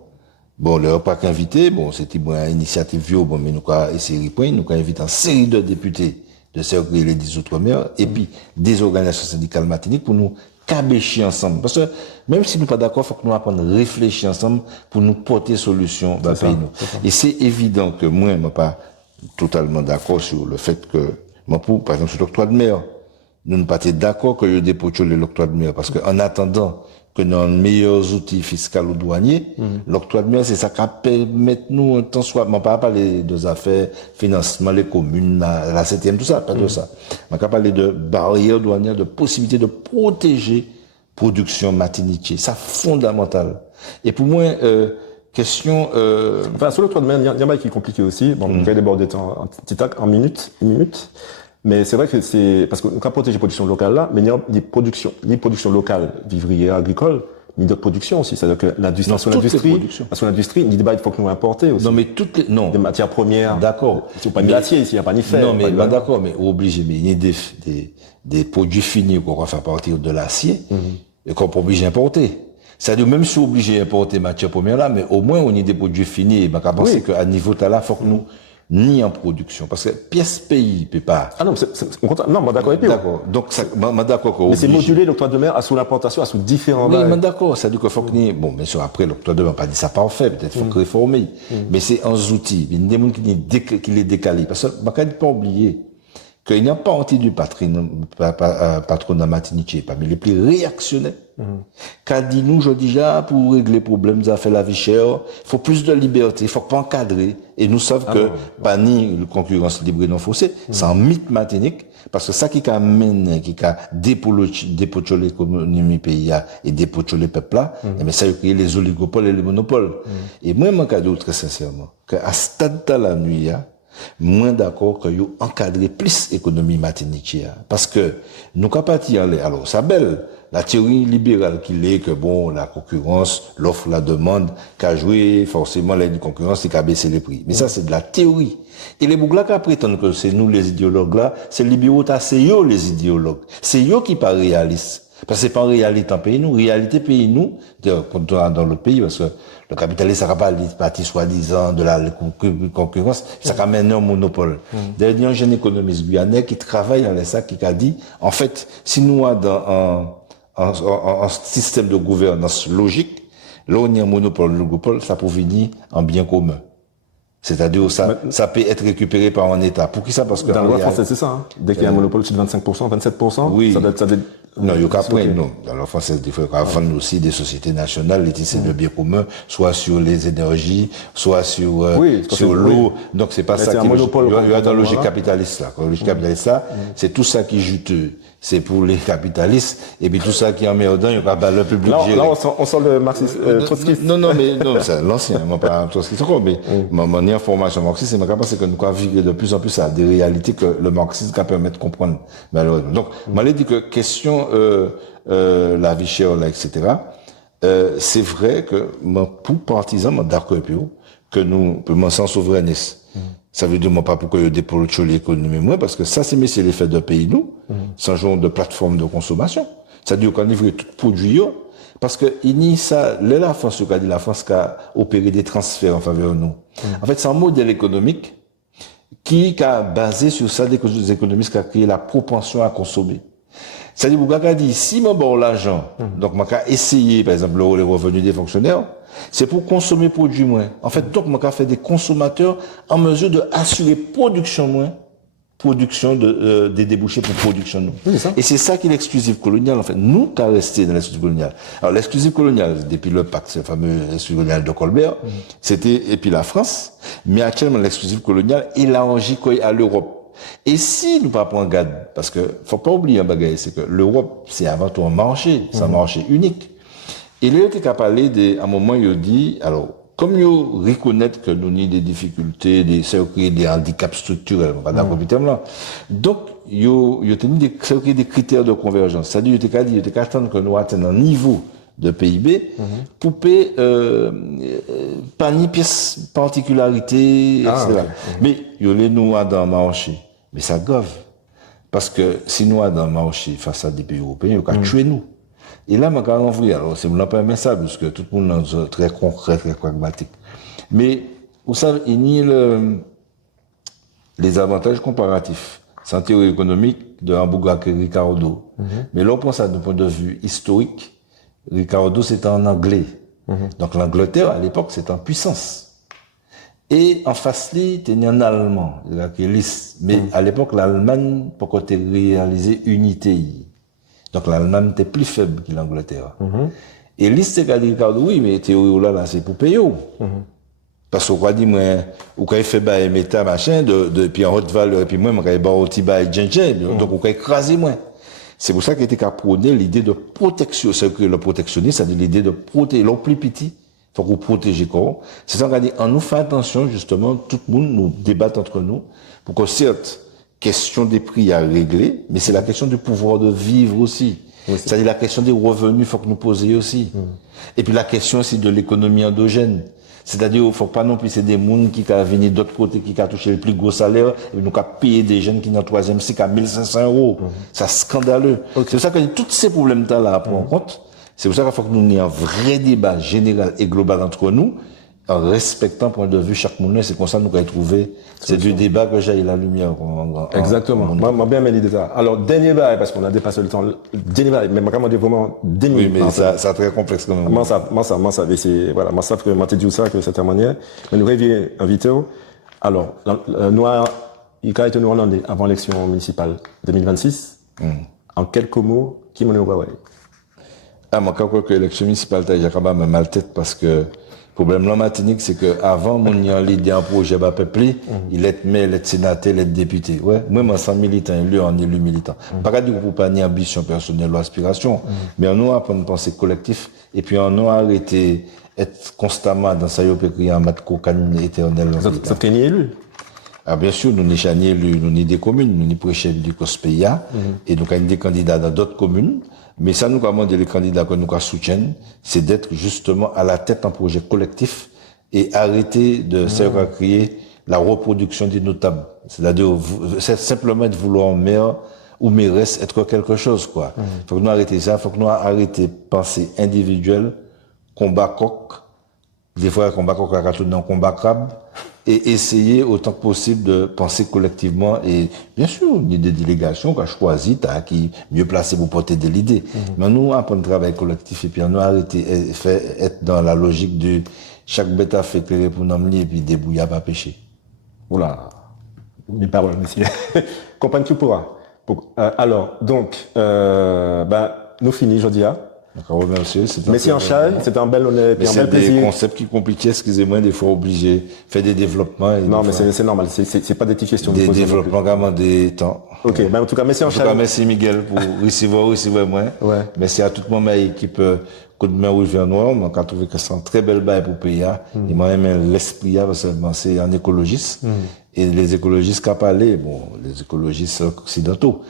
Bon, le RPAC invité, bon, c'était une initiative vieux, bon, mais nous avons essayé, nous avons invité une série de députés de cercle les 10 Outre-mer, et puis des organisations syndicales matiniques pour nous cabécher ensemble. Parce que même si nous pas d'accord, il faut que nous apprenions à réfléchir ensemble pour nous porter solution dans le pays. Et c'est évident que moi, je ne suis pas totalement d'accord sur le fait que, moi, par exemple, sur l'octroi de mer, nous ne sommes pas d'accord que le dépôt de l'octroi de mer, parce qu'en attendant que nous avons meilleurs outils fiscaux ou douaniers, l'octroi de mer, c'est ça qui permet nous, un temps soit, je pas parler de affaires, financement, les communes, la 7e, tout ça, pas de ça. Je vais parler de barrières douanières, de possibilités de protéger production matinique. Ça, fondamental. Et pour moi, question, enfin, sur l'octroi de mer, il y a un bail qui est compliqué aussi. Bon, on va déborder en une minute. Mais c'est vrai que c'est, parce qu'on a protégé la production locale là, mais il y a des productions, ni production locale, vivrière, agricole, ni d'autres productions aussi. C'est-à-dire que l'industrie, parce que l'industrie, il débat, il faut que nous importer aussi. Non, mais toutes les, non. Des matières premières. D'accord. C'est pas ni l'acier ici, il n'y a pas ni fer. Non, mais, d'accord, mais obligé, mais il y a des produits finis qu'on va faire partir de l'acier, et qu'on peut obliger à importer. C'est-à-dire, même si on est obligé d'importer matières premières là, mais au moins, on y a des produits finis, et ben, qu'à penser qu'à niveau là, faut que nous, ni en production. Parce que pièce pays peut pas. Ah non, non, moi d'accord avec vous. D'accord. Donc, ça, d'accord. Mais c'est moduler l'octroi de mer à sous l'implantation, à sous différents. Oui, mais d'accord. C'est-à-dire qu'il faut que ni, bon, bien sûr, après, l'octroi de mer, on pas dit ça parfait, peut-être, faut que réformer. Mais c'est un outil. Il y a des gens qui les décalent. Parce que, on ne pas oublier qu'il n'y a pas anti du patronat matinique, parmi les plus réactionnaires. Qu'a dit nous, je dis déjà, pour régler les problèmes, ça fait la vie chère, il faut plus de liberté, il faut pas encadrer. Et nous savons que, pas ni la concurrence libre et non faussée, c'est un mythe matinique, parce que ça qui amène, qui a dépoché l'économie pays et dépoché les peuples là, mais ça a créé les oligopoles et les monopoles. Et moi, je dis très sincèrement, qu'à ce stade de la nuit, moins d'accord que vous encadrez plus l'économie matinique. Parce que, nous, qu'à partir, alors, ça belle, la théorie libérale qu'il est que bon, la concurrence, l'offre, la demande, qu'a joué, forcément, la concurrence, c'est qu'à baisser les prix. Mais ça, c'est de la théorie. Et les boucles qui prétendent que c'est nous les idéologues là, c'est les libéraux, c'est eux les idéologues. C'est eux qui pas réalistes. Parce que c'est pas en réalité en pays nous, réalité pays nous, dans le pays, parce que le capitalisme, ça n'a pas parti soi-disant de la concurrence, ça ramène un monopole. D'ailleurs, il y a un jeune économiste guyanais qui travaille dans les sacs qui a dit, en fait, si nous avons un système de gouvernance logique, là où il y a un monopole, l'oligopole, ça peut venir en bien commun. C'est-à-dire ça peut être récupéré par un État. Pour qui ça? Parce que dans la loi française, c'est ça. Hein. Dès qu'il y a un monopole au-dessus de 25%, 27%, oui. ça doit être... Non, il y a qu'après, non. Dans la loi française, il faut vendre aussi des sociétés nationales, les titres de biens communs, soit sur les énergies, soit sur l'eau. Donc c'est pas ça qui est monopole. Il y a dans la logique capitaliste là. La logique capitaliste là, c'est tout ça qui est juteux. C'est pour les capitalistes, et puis tout ça qui est emmerdant, il y aura pas le public. Là, on sent le marxiste, trotskiste. Non, c'est l'ancien, moi pas trotskiste encore, mais mon information marxiste, c'est parce que nous avons vu de plus en plus à des réalités que le marxisme peut permettre de comprendre, malheureusement. Donc, moi, je dit que question, la vie chère, là, etc., c'est vrai que, pour partisans, moi, d'accord, que nous, pour moi, sans souverainisme, ça veut dire, moi, pas pour que je dépôle l'économie, moi, parce que ça, c'est l'effet de pays, nous, sans genre de plateforme de consommation. C'est-à-dire qu'on livre tout produit, parce que, il y a ça, la France, la France qui a opéré des transferts en faveur de nous. En fait, c'est un modèle économique qui a basé sur ça des économistes qui a créé la propension à consommer. C'est-à-dire, vous avez dit, si moi, bon, l'argent, donc, moi, j'ai essayé, par exemple, les revenus des fonctionnaires, c'est pour consommer produit moins. En fait, donc, moi, j'ai fait des consommateurs en mesure de assurer production moins, production des débouchés pour production nous. Oui, et c'est ça qui est l'exclusif colonial, en fait. Nous, t'as resté dans l'exclusif colonial. Alors, l'exclusif colonial, depuis le pacte, ce fameux exclusif colonial de Colbert, c'était, et puis la France, mais actuellement, l'exclusif colonial élargi à l'Europe. Et si nous pas prendre garde, parce que faut pas oublier un bagage, c'est que l'Europe, c'est avant tout un marché, c'est un marché unique. Et là, il a parlé à un moment, il a dit, alors, comme il reconnaît que nous avons des difficultés, des handicaps structurels, on va d'accord avec terme là. Donc, il a tenu des critères de convergence. C'est-à-dire, il était attendre que nous atteignions un niveau de PIB pour payer, pas ni pièce particularité, etc. Okay. Mais, il y a nous dans le marché. Mais ça gove. Parce que si nous sommes dans le marché face à des pays européens, ils vont tuer nous. Et là, je vais envoyer. Alors, c'est pas un ça, parce que tout le monde est très concret, très pragmatique. Mais, vous savez, il y a les avantages comparatifs. C'est en théorie économique de Hamburg et Ricardo. Mais là, on pense à d'un point de vue historique. Ricardo, c'était en anglais. Donc, l'Angleterre, à l'époque, c'était en puissance. Et en face, il y a un Allemand, mais à l'époque, l'Allemagne, pour côté réaliser unité. Donc l'Allemagne était plus faible que l'Angleterre. Et l'Ist, c'est dit, oui, mais théorie là, c'est pour payer. Parce qu'on dit, moi, ou quand il fait bail méta, machin, puis en haute valeur, et puis moi, quand il bat au petit bail gingembre, donc on peut écraser moins. C'est pour ça qu'il était qu'à prôner l'idée de protection. C'est que le protectionnisme, c'est l'idée de protéger l'homme plus petit. Faut qu'on protège quoi. C'est ça qu'on dit, on nous fait attention, justement, tout le monde nous débatte entre nous, pour que certes, question des prix à régler, mais c'est la question du pouvoir de vivre aussi. Oui, c'est-à-dire la question des revenus, faut que nous posions aussi. Et puis la question aussi de l'économie endogène. C'est-à-dire, il faut pas non plus, c'est des gens qui ont venu d'autre côté, qui ont touché le plus gros salaire, et nous avons payé des jeunes qui sont dans le troisième cycle à 1500 €. C'est scandaleux. Okay. C'est pour ça que tous ces problèmes-là à prendre en compte. C'est pour ça qu'il faut que nous ayons un vrai débat général et global entre nous, en respectant point de vue chaque monde. C'est comme ça que nous allons trouver. C'est du débat que j'ai la lumière. Exactement. Moi, bien aimé l'idée. Alors, dernier bail, parce qu'on a dépassé le temps. Dernier bail, mais vraiment, vraiment, 10 minutes. Oui, mais c'est très complexe quand même. Moi, c'est, voilà, moi, ça, que, moi, dit ça, que cette manière. Mais nous rêvions invité. Alors, nous, il a été nous hollandais avant l'élection municipale 2026. En quelques mots, qui m'en est au Ah, moi, quand que l'élection municipale, j'ai quand même mal tête parce que, le problème là, Martinique, c'est que avant, mon y a l'idée un projet bas peuplé, il est maire, il est sénateur, il est député. Ouais. Moi, moi, sans militant, élu en élu militant. Pas dire pour pas ni ambition personnelle ou aspiration, mais on a appris à penser collectif, et puis on a arrêté être constamment dans sa yopécrie en mode cocaïne éternelle. Ça fait ni élu? Ah, bien sûr, nous n'y sommes ni élus, nous n'y des communes, nous n'y prêchons du COSPEA, et nous avons des candidats dans d'autres communes. Mais ça, nous avons les candidats que nous soutiennent, c'est d'être justement à la tête d'un projet collectif et arrêter de servir à créer la reproduction des notables. C'est-à-dire, c'est simplement de vouloir maire ou mairesse être quelque chose, quoi. Faut que nous arrêter ça, faut que nous arrêter penser individuel, combat coq, des fois, combat dans combat crabe, et essayer autant que possible de penser collectivement. Et bien sûr, il y a des délégations qu'on a choisies, qui mieux placées pour porter de l'idée. Mais nous, après un travail collectif, et puis on a arrêté, être dans la logique de chaque bête a fait éclairer pour nous et puis débrouiller à pas pêcher. Oula, mes paroles, monsieur. Compagne qui pourra. Alors, donc, nous finissons aujourd'hui. D'accord, monsieur. Merci en chai, c'était un bel honneur et un bel plaisir. C'est des concepts qui compliqués, excusez-moi, des fois obligés de faire des développements. Non, mais c'est normal, c'est pas des petites questions. Des développements vraiment des temps. Ok, en tout cas, merci en chai. En tout cas, merci Miguel pour recevoir moi. Ouais. Merci à toute mon équipe Coup de main Rivière Noire. On a trouvé que c'est un très bel bail pour le pays. Et moi, j'aime l'esprit, parce que c'est un écologiste. Et les écologistes qui ont parlé, bon, les écologistes occidentaux,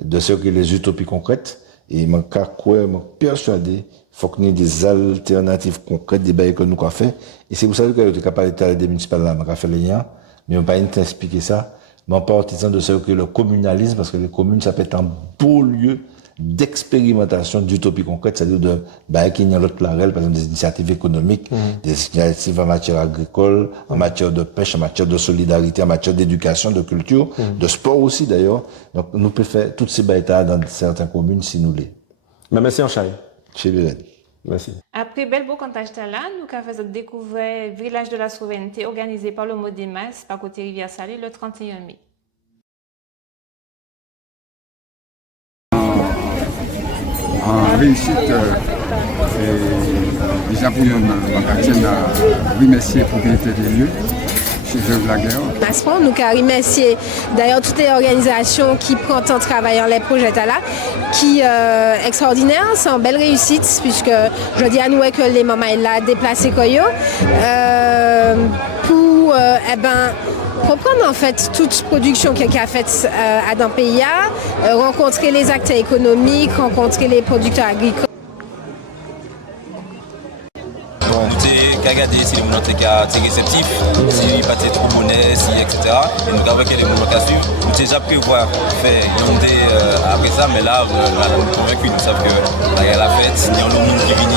de ce que les utopies concrètes. Et je suis persuadé qu'il faut qu'il y ait des alternatives concrètes, des bails que nous avons fait. Et c'est pour ça que je suis capable de des municipales là, je fait les liens, mais on ne peut pas expliquer ça. Mais en partisan de ce que le communalisme, parce que les communes, ça peut être un beau lieu d'expérimentation d'utopie concrète, c'est-à-dire de qu'il y a l'autre clarel, par exemple des initiatives économiques, des initiatives en matière agricole, en matière de pêche, en matière de solidarité, en matière d'éducation, de culture, de sport aussi d'ailleurs. Donc nous pouvons faire toutes ces batailles dans certaines communes si nous les. Mais merci en chai. Chez Bérène. Merci. Après Belbo Cantajtala, nous avons découvert le village de la souveraineté organisé par le Modemas, par côté Rivière Salée, le 31 mai. En réussite, déjà pour nous remercier le propriétaire des lieux, chez eux la guerre. Nous remercier d'ailleurs toutes les organisations qui prennent en travaillant les projets là, qui extraordinaire, c'est une belle réussite puisque je dis à nous que les mamans là déplacé Koyo pour reprendre en fait toute production qu'il y a faite dans le pays, rencontrer les acteurs économiques, rencontrer les producteurs agricoles. Regarder si les gens sont réceptifs, si pas trop monnaie, etc. Et nous avons les moments à suivre. Nous avons déjà prévoir faire Yondé après ça, mais là, nous sommes convaincus, nous savons que la fête, il y a le monde qui vient,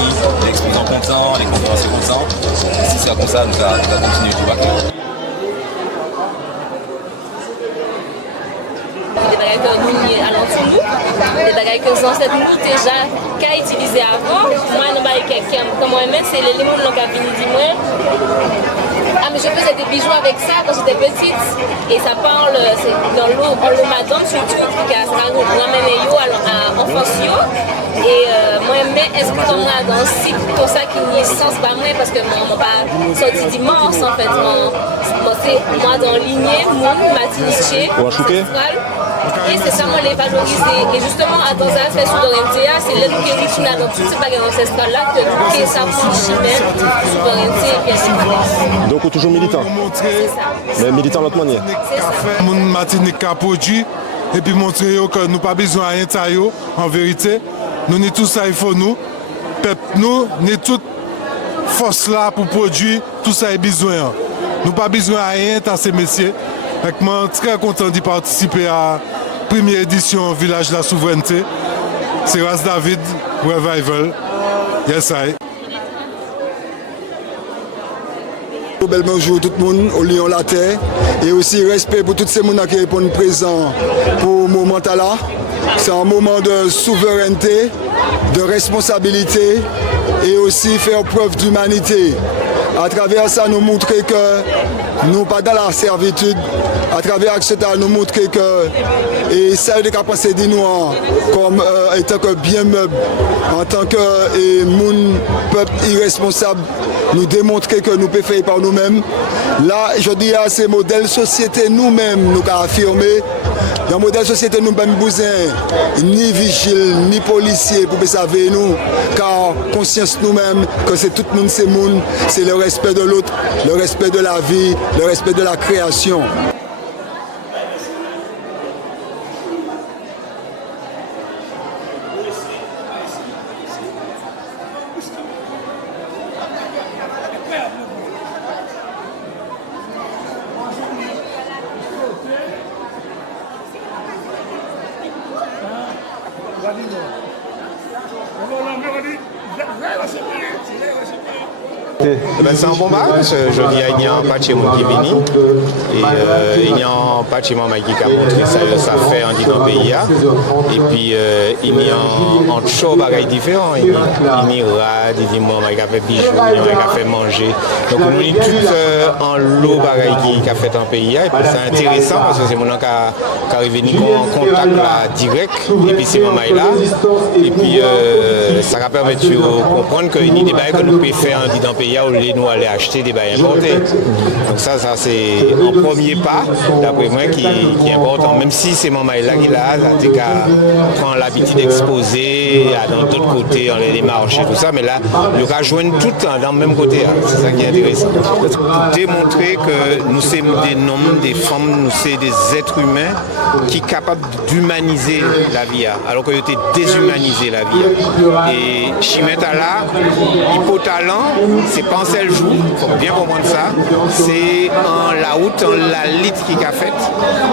les exposants contents, les conférenciers contents. Si c'est comme ça, nous allons continuer tout bac. Des bagages que nous allons nous, des bagages que nos ancêtres nous déjà qu'à utiliser avant. Moi, nous avons quelqu'un comme moi-même, c'est les limons qui ont fini de moi. Ah, mais je faisais des bijoux avec ça quand j'étais petite. Et ça parle, c'est dans l'eau, madame surtout, qui a moi-même en enfance. Et moi-même, est-ce que on a dans un cycle comme ça qui n'y sens pas moi parce que mon pas sorti dimanche en fait. Moi dans lignée, mon Matiniché, et c'est ça, moi les valoriser. Et justement, à dans un fait sur l'orienté, c'est l'aide qui est riche dans toutes ces bagages ancestrales-là, que tout est ça pour chimère, sur l'orienté et bien sûr. Donc, toujours militant. C'est ça. Mais militant de l'autre manière. C'est ça. Mon Martinique a produit et puis montrer que nous n'avons pas besoin de rien en vérité. Nous avons tout ça, il faut nous. Nous avons toute force là pour produire tout ça, il besoin. Nous n'avons pas besoin de rien dans ces messieurs. Je suis très content d'y participer à la première édition Village de la Souveraineté. C'est Ras David Revival. Yes, I. Bel bonjour tout le monde au Lion la Terre et aussi respect pour tous ces gens qui répondent présents pour le moment là. C'est un moment de souveraineté, de responsabilité et aussi faire preuve d'humanité. À travers ça, nous montrer que nous pas dans la servitude. À travers ça, nous montrer que et ça de passer de nous comme étant que bien meuble, en tant que moun peuple irresponsable, nous démontrer que nous pouvons faire par nous-mêmes. Là, je dis à ces modèles société nous-mêmes, nous avons affirmé. Dans le modèle société, nous n'avons pas besoin ni vigile, ni policier pour savoir nous, car conscience nous-mêmes que c'est tout le monde, c'est le respect de l'autre, le respect de la vie, le respect de la création. C'est un bon bar, parce que je dis il y a un pas chez moi qui vient, et il y a un pas chez moi qui a montré ça fait un dit dans le pays, et puis il y a un show bagaille différent, il y a rad, il y a fait bijoux, il y a fait manger, donc nous y tout en lot bagaille qui a fait en pays, et puis c'est intéressant parce que c'est mon qui arrive en contact là direct, et puis c'est maman là, et puis ça va permettre de comprendre qu'il y a des bagailles que nous pouvons faire dans le pays où nous aller acheter des bagailles importés. Donc ça c'est un premier pas, d'après moi, qui est important. Même si c'est maman là qui l'a, prend l'habitude d'exposer dans d'autres côtés, dans les marchés, tout ça, mais là, il va joindre tout dans le même côté. C'est ça qui est intéressant. Pour démontrer que nous sommes des hommes, des femmes, nous sommes des êtres humains qui sont capables d'humaniser la vie, alors qu'ils étaient déshumanisés la vie. Et Chimeta là, Hypotalent, c'est pas un seul jour, il faut bien comprendre ça, c'est en la route, en la litre qui a fait,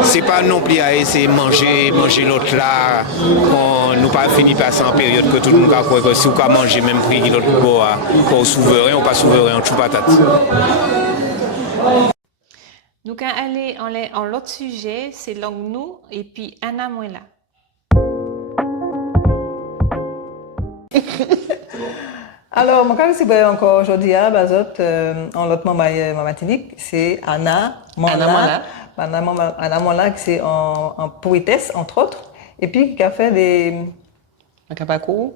c'est pas non plus à essayer de manger l'autre là, qu'on nous pas fini passer en période que tout le monde a croire que si on peut manger même prix que l'autre pour souverain ou pas souverain, on tue patate. Nous allons aller en l'autre sujet, c'est langue nous et puis Anna Mouela. Alors, mon cas, c'est encore aujourd'hui à Bazot, en l'autre mamatinique, c'est Anna Mola. Anna Mola, qui c'est en poétesse, entre autres, et puis qui a fait des. Macapaco,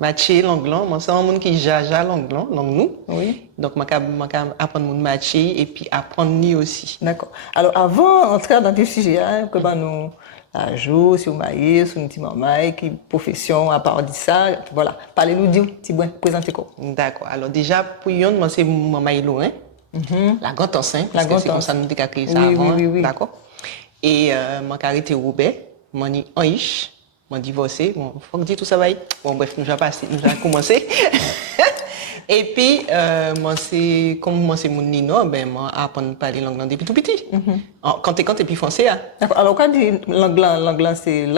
matcher l'anglan, moi c'est un monde qui jaja l'anglan, langue nous. Oui. Donc, je vais apprendre à matcher et puis apprendre ni aussi. D'accord. Alors, avant d'entrer dans des sujets, que nous. À jour, si vous mariez, si vous avez qui profession, à part de ça, voilà. Parlez-nous du petit point, présentez-quoi. D'accord. Alors, déjà, pour yon, moi, c'est mon maïlo, hein. La grande enceinte, parce que c'est comme ça nous avons créé ça avant. Oui. D'accord. Et mon arrêté Robert, mon dit en ish, mon divorcé, bon, faut que dire tout ça va. Bon, bref, nous avons commencé. Et puis, comme moi c'est mon nino, ben moi apprendre à parler l'anglais depuis tout petit. Quand et puis français. D'accord. Alors quand dit l'anglais c'est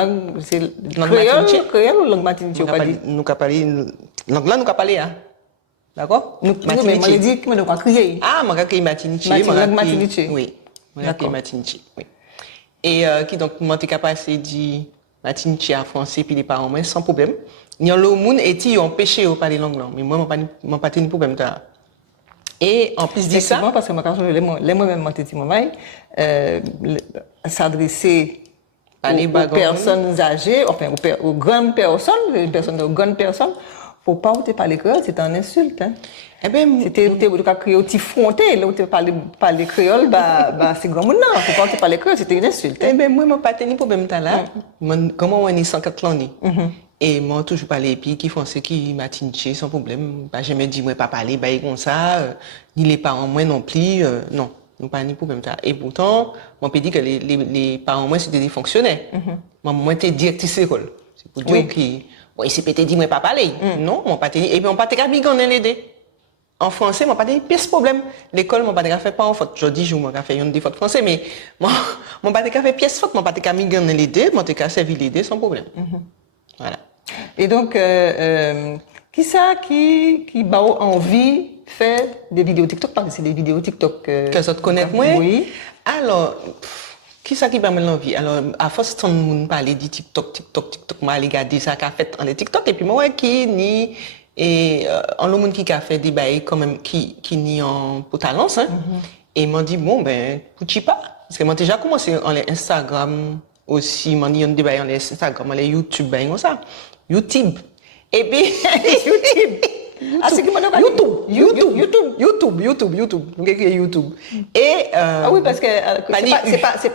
créole ou langue matiniche? Nous parler l'anglais nous parler D'accord? Nous mais moi dit que nous pas crier. Ah, moi crier matiniche, langue matiniche. Oui. Moi crier matiniche. Oui. Et qui donc moi t'es capable de dire matiniche en français puis les parents mais sans problème. Ni le monde et ont empêché de parler l'anglais, mais moi mon pas de problème là. Et en plus de ça, parce que moi quand je les moi-même maman s'adresser aux personnes âgées, enfin aux grandes personnes, les personnes de grandes personnes, faut pas te parler créole, c'est un insulte hein. Eh ben c'était crier au petit fronté, là où tu parler créole c'est grand monde non, faut pas te parler créole, c'était une insulte. Eh ben moi mon pas de problème là. Comment on est 104 l'année. Et moi toujours parler puis qui français qui matinché sans problème, pas jamais dit moi pas parler bail comme ça, ni les parents moi non plus non, nous pas ni problème ça. Et pourtant, on peut dire que les parents moi c'était des fonctionnaires. Moi j'étais directrice école. C'est pour dire qui bon il s'est pété dit moi pas parler. Non, mon pas et puis on pas te capable gagner l'aider. En français, moi pas de pire problème. L'école moi pas de faire pas en faute. Je dis je moi fait une des fautes français mais moi pas de faire pièce faute, moi pas de capable gagner l'aider, moi te capable servir l'aider sans problème. Voilà. Et donc, qui ça qui a envie de faire des vidéos TikTok? Parce que c'est des vidéos TikTok que ça te connaît moi. Oui. Alors, qui ça qui permet l'envie? Alors, à force de monde parler de TikTok, moi regarder ça qu'a fait en les TikTok et puis moi qui ni et en le monde qui a fait des bails quand même qui ni en talence hein. Et m'a dit bon ben pourquoi pas? Parce que moi déjà commencé en les Instagram aussi, m'a dit on des bails en les Instagram, en les YouTube bails comme ça. YouTube. Et puis, YouTube. Ah, c'est qui m'a dit YouTube. YouTube. Et, ah oui, parce que c'est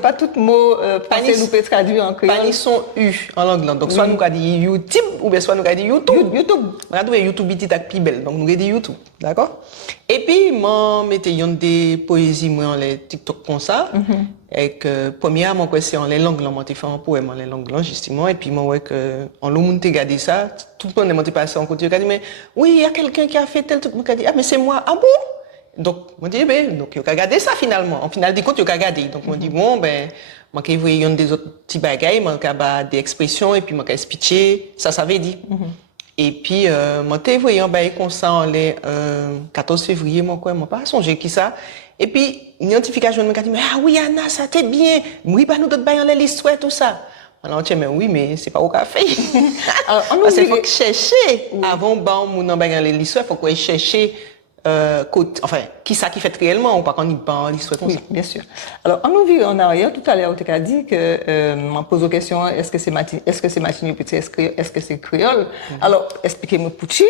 pas tout mot français nous peut traduire en créole. Pas son U en anglais. Donc, soit nous avons dit YouTube, ou bien soit nous avons dit YouTube. Regardez, YouTube est avec plus belle. Donc, nous avons dit YouTube. D'accord? Et puis, moi, mettez des poésies, moi, en les TikTok comme ça. Et que, premièrement, c'est en les langues, moi, j'ai fait un poème en les langues, justement. Et puis, moi, ouais, que, en le monde, regardé ça, tout le monde est passé en côté, mais oui, il y a quelqu'un qui a fait tel truc, dit, ah, mais c'est moi, ah bon? Donc, moi, dit, ben, donc, il a regardé ça, finalement. En final, des comptes, il a regardé. Donc, moi, dit, bon, ben, moi, qui voyais des autres petits bagailles, moi, qui des expressions, et puis, moi, qui expliqué, ça veut dire. Et puis, moi, t'ai voyé en bail comme ça, le 14 février, moi, quoi, moi, pas songé qui ça. Et puis, une notification me dit, mais ah oui, Anna, ça t'est bien. Oui, bah, nous d'autres bail en l'histoire, tout ça. Alors, tiens, mais oui, mais c'est pas au café. Alors, parce qu'il faut chercher, avant, bah, on en bail en l'histoire, il faut qu'on chercher, enfin, qui ça qui fait réellement, ou pas qu'on y parle l'histoire comme ça. Bien sûr. Alors, on nous vit en arrière, tout à l'heure, tu as dit que, on pose la question, est-ce que c'est Martinique, est-ce que c'est créole? Alors, expliquez-moi, Pouchi,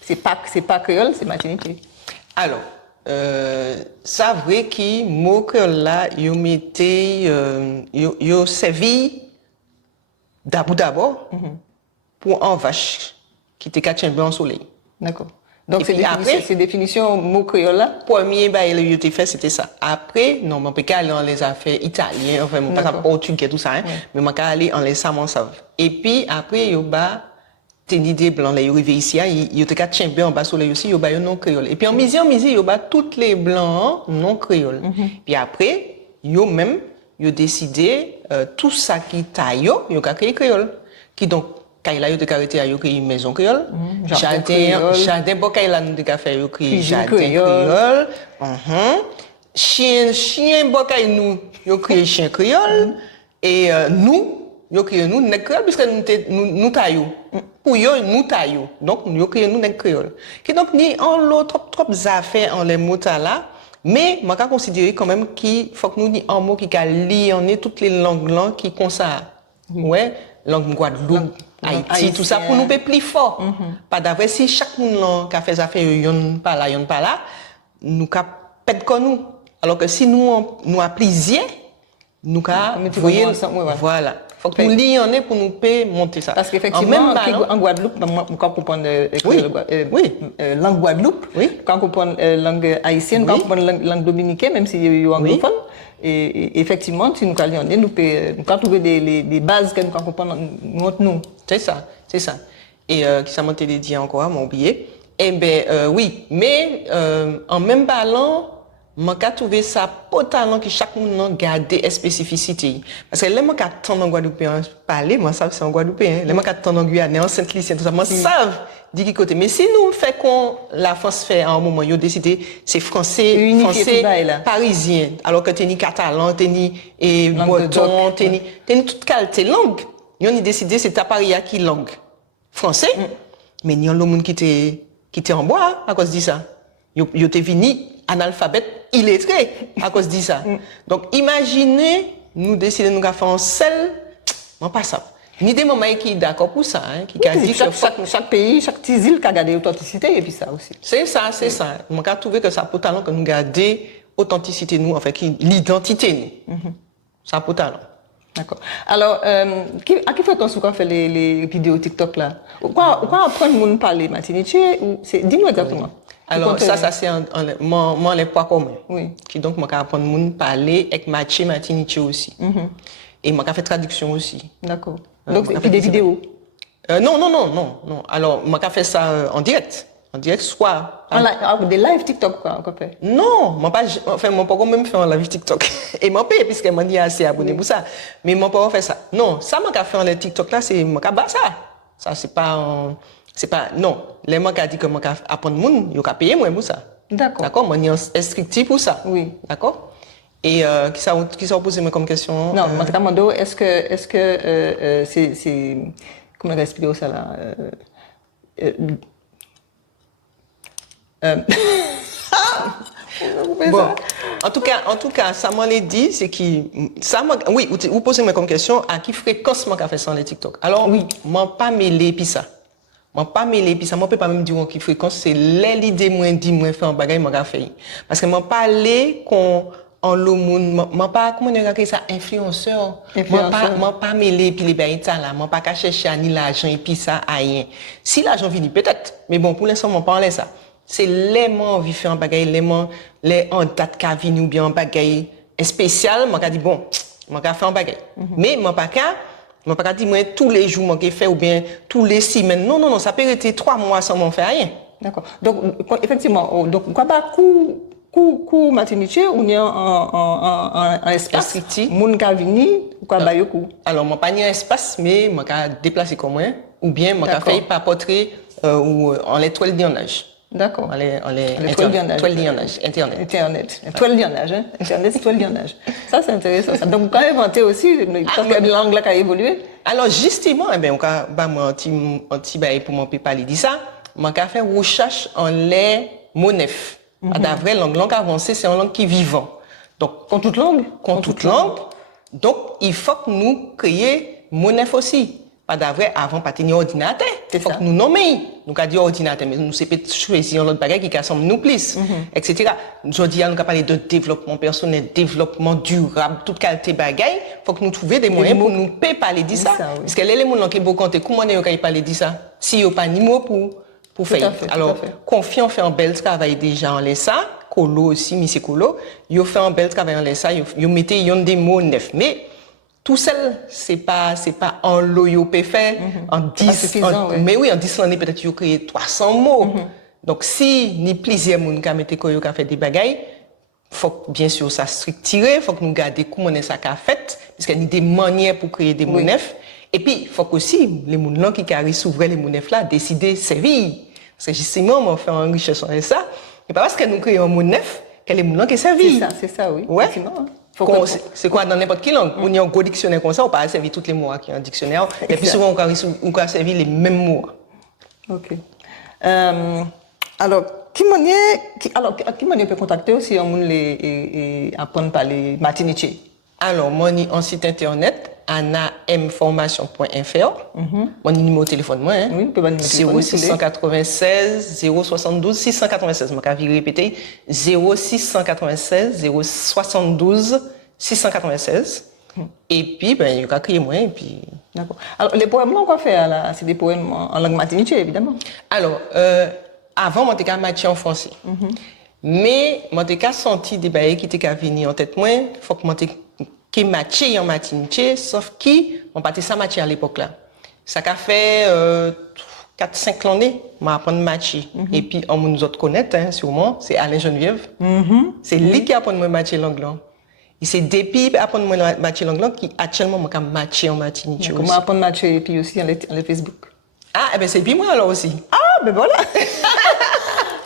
c'est pas créole, c'est Martinique. Alors, c'est vrai que mot créole là, yo mettait, yo servi d'abord pour un vache qui était qu'à bien en soleil. D'accord. Donc, c'est définition mot créole là? Premier, bah, il a été fait, c'était ça. Après, non, mon pécal aller dans les affaires italiennes, enfin, mon pas portugais, tout ça, hein, mais mon cas aller en les savants savent. Et puis, après, yo, bah, t'es une idée blanc, là, yo arrivé ici, il y a quatre champions en bas soleil aussi, yo, bah, yo non créole. Et puis, en misé, yo, bah, toutes les blancs non créole. Puis après, yo même, yo décidé, tout ça qui taille, yo, créé créole. Qui donc, quand il a eu de caractère, il a créé une maison créole. Jardin bocaille là, nous avons fait créer jardin créole. Chien bocaille nous, nous créé chien créole. Et nous créé nous nèg créole puisque nous taillons. Pour eux, nous taillons. Donc, nous créé nous nèg créole. Qui donc ni en l'autre trop affaires en les mots là. Mais, je vais considérer quand même qu'il faut que nous ayons un mot qui lie toutes les langues qui comme ça. Ouais, langue Guadeloupe. Haïti, tout ça, pour nous faire plus fort. Pas d'après, si chaque monde qui a fait affaire, yon pas là, nous ka pète comme nous. Alors que si nous a plaisir, nous ka voyez, voilà. Faut que nous lions pour nous monter ça. Parce qu'effectivement, en Guadeloupe, quand on comprend langue Guadeloupe, quand on comprend langue haïtienne, quand on comprend langue dominicaine, même si il y a anglophone, et effectivement, si nous allons nous quand trouver des bases que nous comprenons nous. C'est ça. Et qui ça m'a dit encore, m'a oublié. Eh ben oui, mais en même parlant, moi j'ai trouvé ça potalement que chaque monde garde des spécificités. Parce que les gens qui attendent en Guadeloupe parler, moi ça c'est en Guadeloupe, les gens qui attendent en Guyane, en Sainte-Lucie, tout ça, moi savent de quel côté. Mais si nous fait qu'on la France fait à un moment, ils ont décidé c'est français parisien, alors que t'es ni catalan, t'es ni breton, t'es ni toute qualité langue. Ils ont décidé c'est à Paris qui langue français, mais il y a le monde qui était en bois à cause de ça. Ils étaient venus analphabète illettré à cause de ça. Donc imaginez nous décider de nous faire un seul, non pas ça. Ni des moments qui sont d'accord pour ça, qui dit que chaque pays, chaque petite île qui a gardé l'authenticité et puis ça aussi. C'est ça. Moi j'ai trouvé que ça peut talent que nous garder authenticité nous, enfin l'identité nous. Ça peut talent. D'accord. Alors, à qui fréquence vous fait les vidéos TikTok là? Pourquoi apprendre monde parler Martinique ou dis-nous exactement. Alors ça c'est moi les points communs. Oui. Qui donc moi apprendre monde parler avec Martinique aussi. Et moi fait traduction aussi. D'accord. Donc et puis des vidéos. Non. Alors moi fait ça en direct. En direct soit des live TikTok quoi qu'on fait. Non, moi pas même faire en live TikTok. Et moi paye puisque moi dit assez abonné pour ça. Mais moi pas faire ça. Non, ça moi fait en live TikTok là c'est moi ba ça. Ça c'est pas non, les gens qui dit que moi apprendre monde, yo ka payer moi pour ça. D'accord, moi ni instructif pour ça. Oui. D'accord? Et qui ça posé moi comme question? Non, moi demande est-ce que c'est comment expliquer ça là bon, en tout cas, ça m'a dit, c'est qui, oui, vous posez-moi comme question, à qui fréquence moi qu'a fait ça les TikTok. Alors, oui, moi pas mêlé puis ça. Moi peut pas même dire qui fréquence, c'est l'idée moi dit moi faire un bagage moi qu'a fait. Parce que moi parler qu'on en le monde, moi pas comment on dit ça influenceur. Moi pas mêlé puis les bails là, moi pas qu'à chercher ni l'argent et puis ça rien. Si l'argent vient peut-être, mais bon pour l'instant moi pas en ça. C'est les gens qui font un bagage, les en date qui viennent ou bien un bagage spécial, moi dit bon, moi faire un bagage. Mais moi pas dire moi tous les jours moi fait ou bien tous les semaines. Non, ça peut être 3 mois sans m'en faire rien. D'accord. Donc effectivement, donc quoi pas coup Martinique ou bien en espace moun ka vini quoi ba yo coup. Alors moi pas ni espace mais moi ka déplacer comme moi ou bien moi ka faire papoter ou on les toiles d'ionage. D'accord. On les toiles d'ionage. Toiles d'ionage, Internet. Internet. Toile d'ionage, hein. Internet, c'est toile d'ionage. Ça, c'est intéressant. Ça. Donc, vous avez inventé aussi, parce que la langue là qui a évolué. Alors, justement, eh bien, on a un petit bail pour mon parler de ça. On a fait recherche en les mots neufs. La vraie langue avancée, c'est une langue qui est vivante. Donc, contre toute langue? Contre toute langue. Donc, il faut que nous créions mots neufs aussi. Pas d'avril, avant, pas tenir ordinateur. Il faut que nous nommions. Nous avons dit ordinateur, mais nous ne pouvons pas choisir l'autre bagage qui ressemble nous plus, etc. Aujourd'hui, nous avons parlé de développement personnel, développement durable, toute qualité de bagage. Il faut que nous trouvions des moyens pour nous parler de ça. Parce que les gens qui ont compté, comment ils peuvent parler de ça? Si ils n'ont pas ni mot pour faire. Alors, confiant fait un bel travail déjà en laissant. Colo aussi, Monsieur Colo. Ils ont fait un bel travail en laissant. Ils ont mis des mots neufs. Mais, tout seul, c'est pas en loyo fait, en 10, mais oui, en 10 années, peut-être, il a créé 300 mots. Donc, si ni plusieurs moun ka mette koyo ka fait des bagailles, faut que, bien sûr, ça structuré, faut que nous gardions comment on ça qu'a fait, parce qu'il y a des manières pour créer des mots neufs. Et puis, faut aussi, les moun là qui carré s'ouvrir les mots neufs là, décider servir. Parce que justement, on fait une richesse sur ça. Et pas parce que nous créons un mot neuf, que les moun là qui servent. C'est ça, oui. Ouais. C'est quoi dans n'importe quelle langue? On y a un gros dictionnaire comme ça, on peut servir tous les mots qui ont un dictionnaire. Et puis souvent, on peut servir les mêmes mots. Ok. Alors, qui manière peut contacter aussi on les apprendre par les matinités? Alors, mon site internet anamformation.fr. Mon numéro de téléphone, moi, hein? Oui, 0696 072 696. Je vais répéter 0696 072 696. Et puis, ben, il y a créé moi. Et puis... D'accord. Alors, les poèmes, on va faire là, c'est des poèmes en langue matiniché, évidemment. Alors, avant, moi, j'étais matché en français. Mais, moi, j'étais senti des bails qui étaient venus en tête, moi, il faut que moi, qui matché en matiniché, sauf qui, on partait ça matché à l'époque là. Ça a fait 4-5 années, on apprend à matcher. Et puis, on nous autres connaître, hein, sûrement, c'est Alain Geneviève. C'est lui qui apprend à matcher l'anglais. Et c'est depuis apprendre à matcher l'anglais qui actuellement m'a matché en matiniché. Comment apprendre à matcher et puis aussi en Facebook? Ah, eh ben c'est puis moi alors aussi. Ah, ben voilà.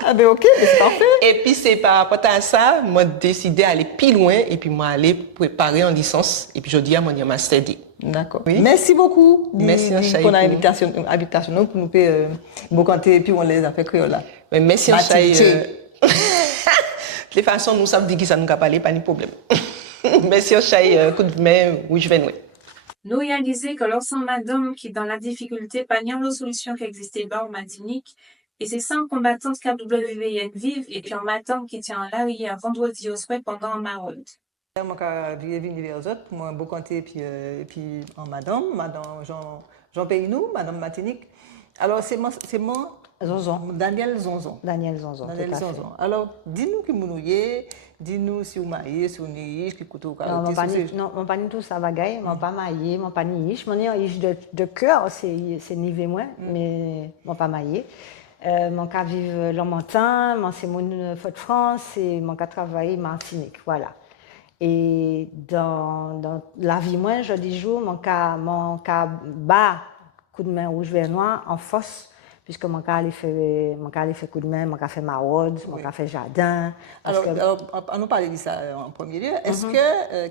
Ah ben ok, c'est parfait. Et puis c'est par rapport à ça, moi décidé d'aller plus loin et puis moi aller préparer en licence et puis je dis à mon master D. D'accord. Oui. Merci beaucoup. Merci pour l'invitation pour nous vous compter et puis on les a fait créole là. Mais merci en Chaï. De toute façon nous savons dire que ça nous a parlé pas de problème. Merci en Chaï, coup de main, oui je vais nous. Nous réaliser que lorsqu'on madame qui dans la difficulté pas n'y a une solution qui existait dans le Martinique. Et c'est ça, en combattant ce KWVN vive, et puis en matin qui tient en l'arrière vendredi au soir pendant un maraude. Moi, quand je viens vers eux, moi, je compter et puis en madame Jean Paynou, madame Martinique. Alors, c'est moi, Zonzon. Daniel Zonzon. Alors, dis-nous qui vous dis-nous si vous maillez, si vous niez, qui coûte au Non, mon pas tout ça bagaille, mon pas maillé, mon pas niche. Mon niche de cœur, c'est niveau moins, mais mon pas maillé. Mon cas vivre Longmontant, mon c'est mon Fort-de-France et mon cas travailler Martinique, voilà. Et dans la vie moi, je dis jour, mon cas bas coup de main rouge vert noir en fosse, puisque mon cas allait faire coup de main, mon cas fait maraude, mon cas fait jardin. Alors, on nous parle de ça en premier lieu. Est-ce que,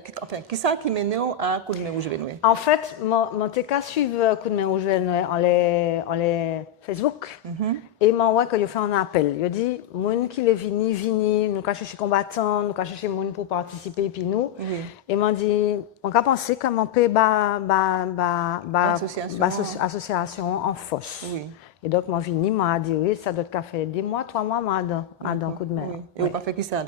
qui ça qui mène à coup de main rouge vert noir? En fait, mon cas suivre coup de main rouge vert noir en les Facebook. Et moi, ouais, quand il fait un appel, il dit, moun qui est vini, nous chercher combattants, nous chercher moun pour participer, puis nous. Et m'a dit, on a pensé que mon peut association en force. Et donc, moi, vini, m'a adhéré, ça doit faire 2 mois, 3 mois, m'a un coup de main. Et on a fait qui ça?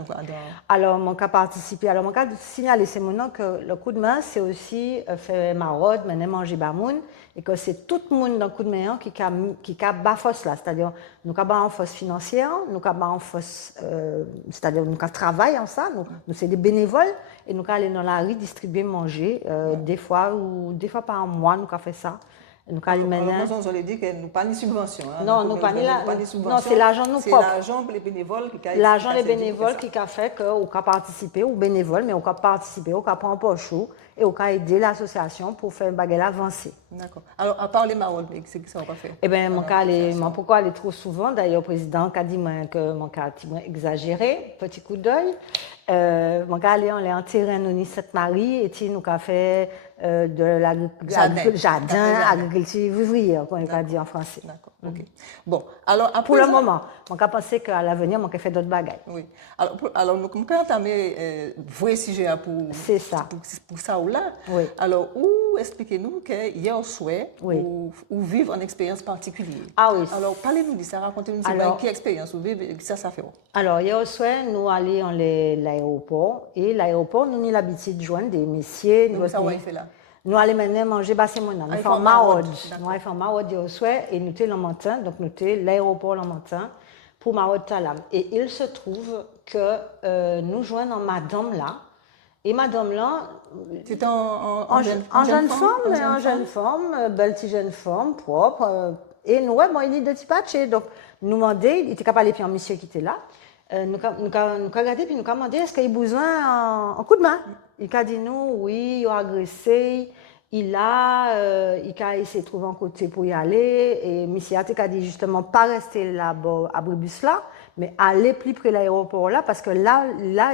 Alors, mon cas participé. Alors, mon cas signaler, c'est mon nom que le coup de main, c'est aussi faire maraude, mener manger bamoun, et que c'est tout le monde dans le coup de main qui a bas force là. C'est-à-dire, nous avons en force financière, nous avons en force, c'est-à-dire, nous travaillons en ça, nous c'est des bénévoles, et nous allons dans la rue distribuer manger, des fois par mois, nous avons fait ça. Nous on dit que nous pas de subvention. Non, nous pas de subvention. Non, c'est l'argent nous propre. C'est l'argent pour les bénévoles qui a l'argent des bénévoles qui a fait que on a participé ou bénévole mais on a participé, on a prendre un poche et on a aidé l'association pour faire une baguette avancée. D'accord. Alors, à part les maraudes, c'est que ça va pas faire. Eh bien, mon cas, pourquoi aller trop souvent? D'ailleurs, le président a dit que mon cas est exagéré, petit coup d'œil. Mon cas, on est en terrain, nous, Sainte-Marie, et nous avons fait de jardin, agriculture ouvrière, comme on va dire en français. D'accord, ok. Bon, alors, pour le moment, mon cas pensé qu'à l'avenir, mon cas fait d'autres bagages. Oui. Alors nous, comme quand on a vrai sujet pour ça ou là, oui. Alors, où expliquez-nous que hier soir, ou vivre une expérience particulière. Ah oui. Alors, parlez-nous de ça, racontez-nous quelle expérience vous vivez, ça fait. Alors, hier soir, nous allons à l'aéroport, et l'aéroport, nous avons l'habitude de joindre des messieurs. Donc, ça, on fait là. Nous allons maintenant manger bassin mon Nous faisons maraude. Nous faisons maraude hier soir, et nous sommes le matin, donc nous sommes l'aéroport le matin, pour maraude Talam. Et il se trouve que nous joignons madame là, et madame là, c'est en jeune femme, belle petite jeune femme, propre. Et nous, il est de petit patché. Donc, nous demandons, il était capable de un monsieur qui était là. Nous avons regardé, puis nous avons demandé, est-ce qu'il a besoin d'un coup de main? Il a dit nous, oui, il a agressé, il a essayé de trouver un côté pour y aller. Et monsieur a dit justement, pas rester là-bas à Bribus là, mais aller plus près de l'aéroport là, parce que là,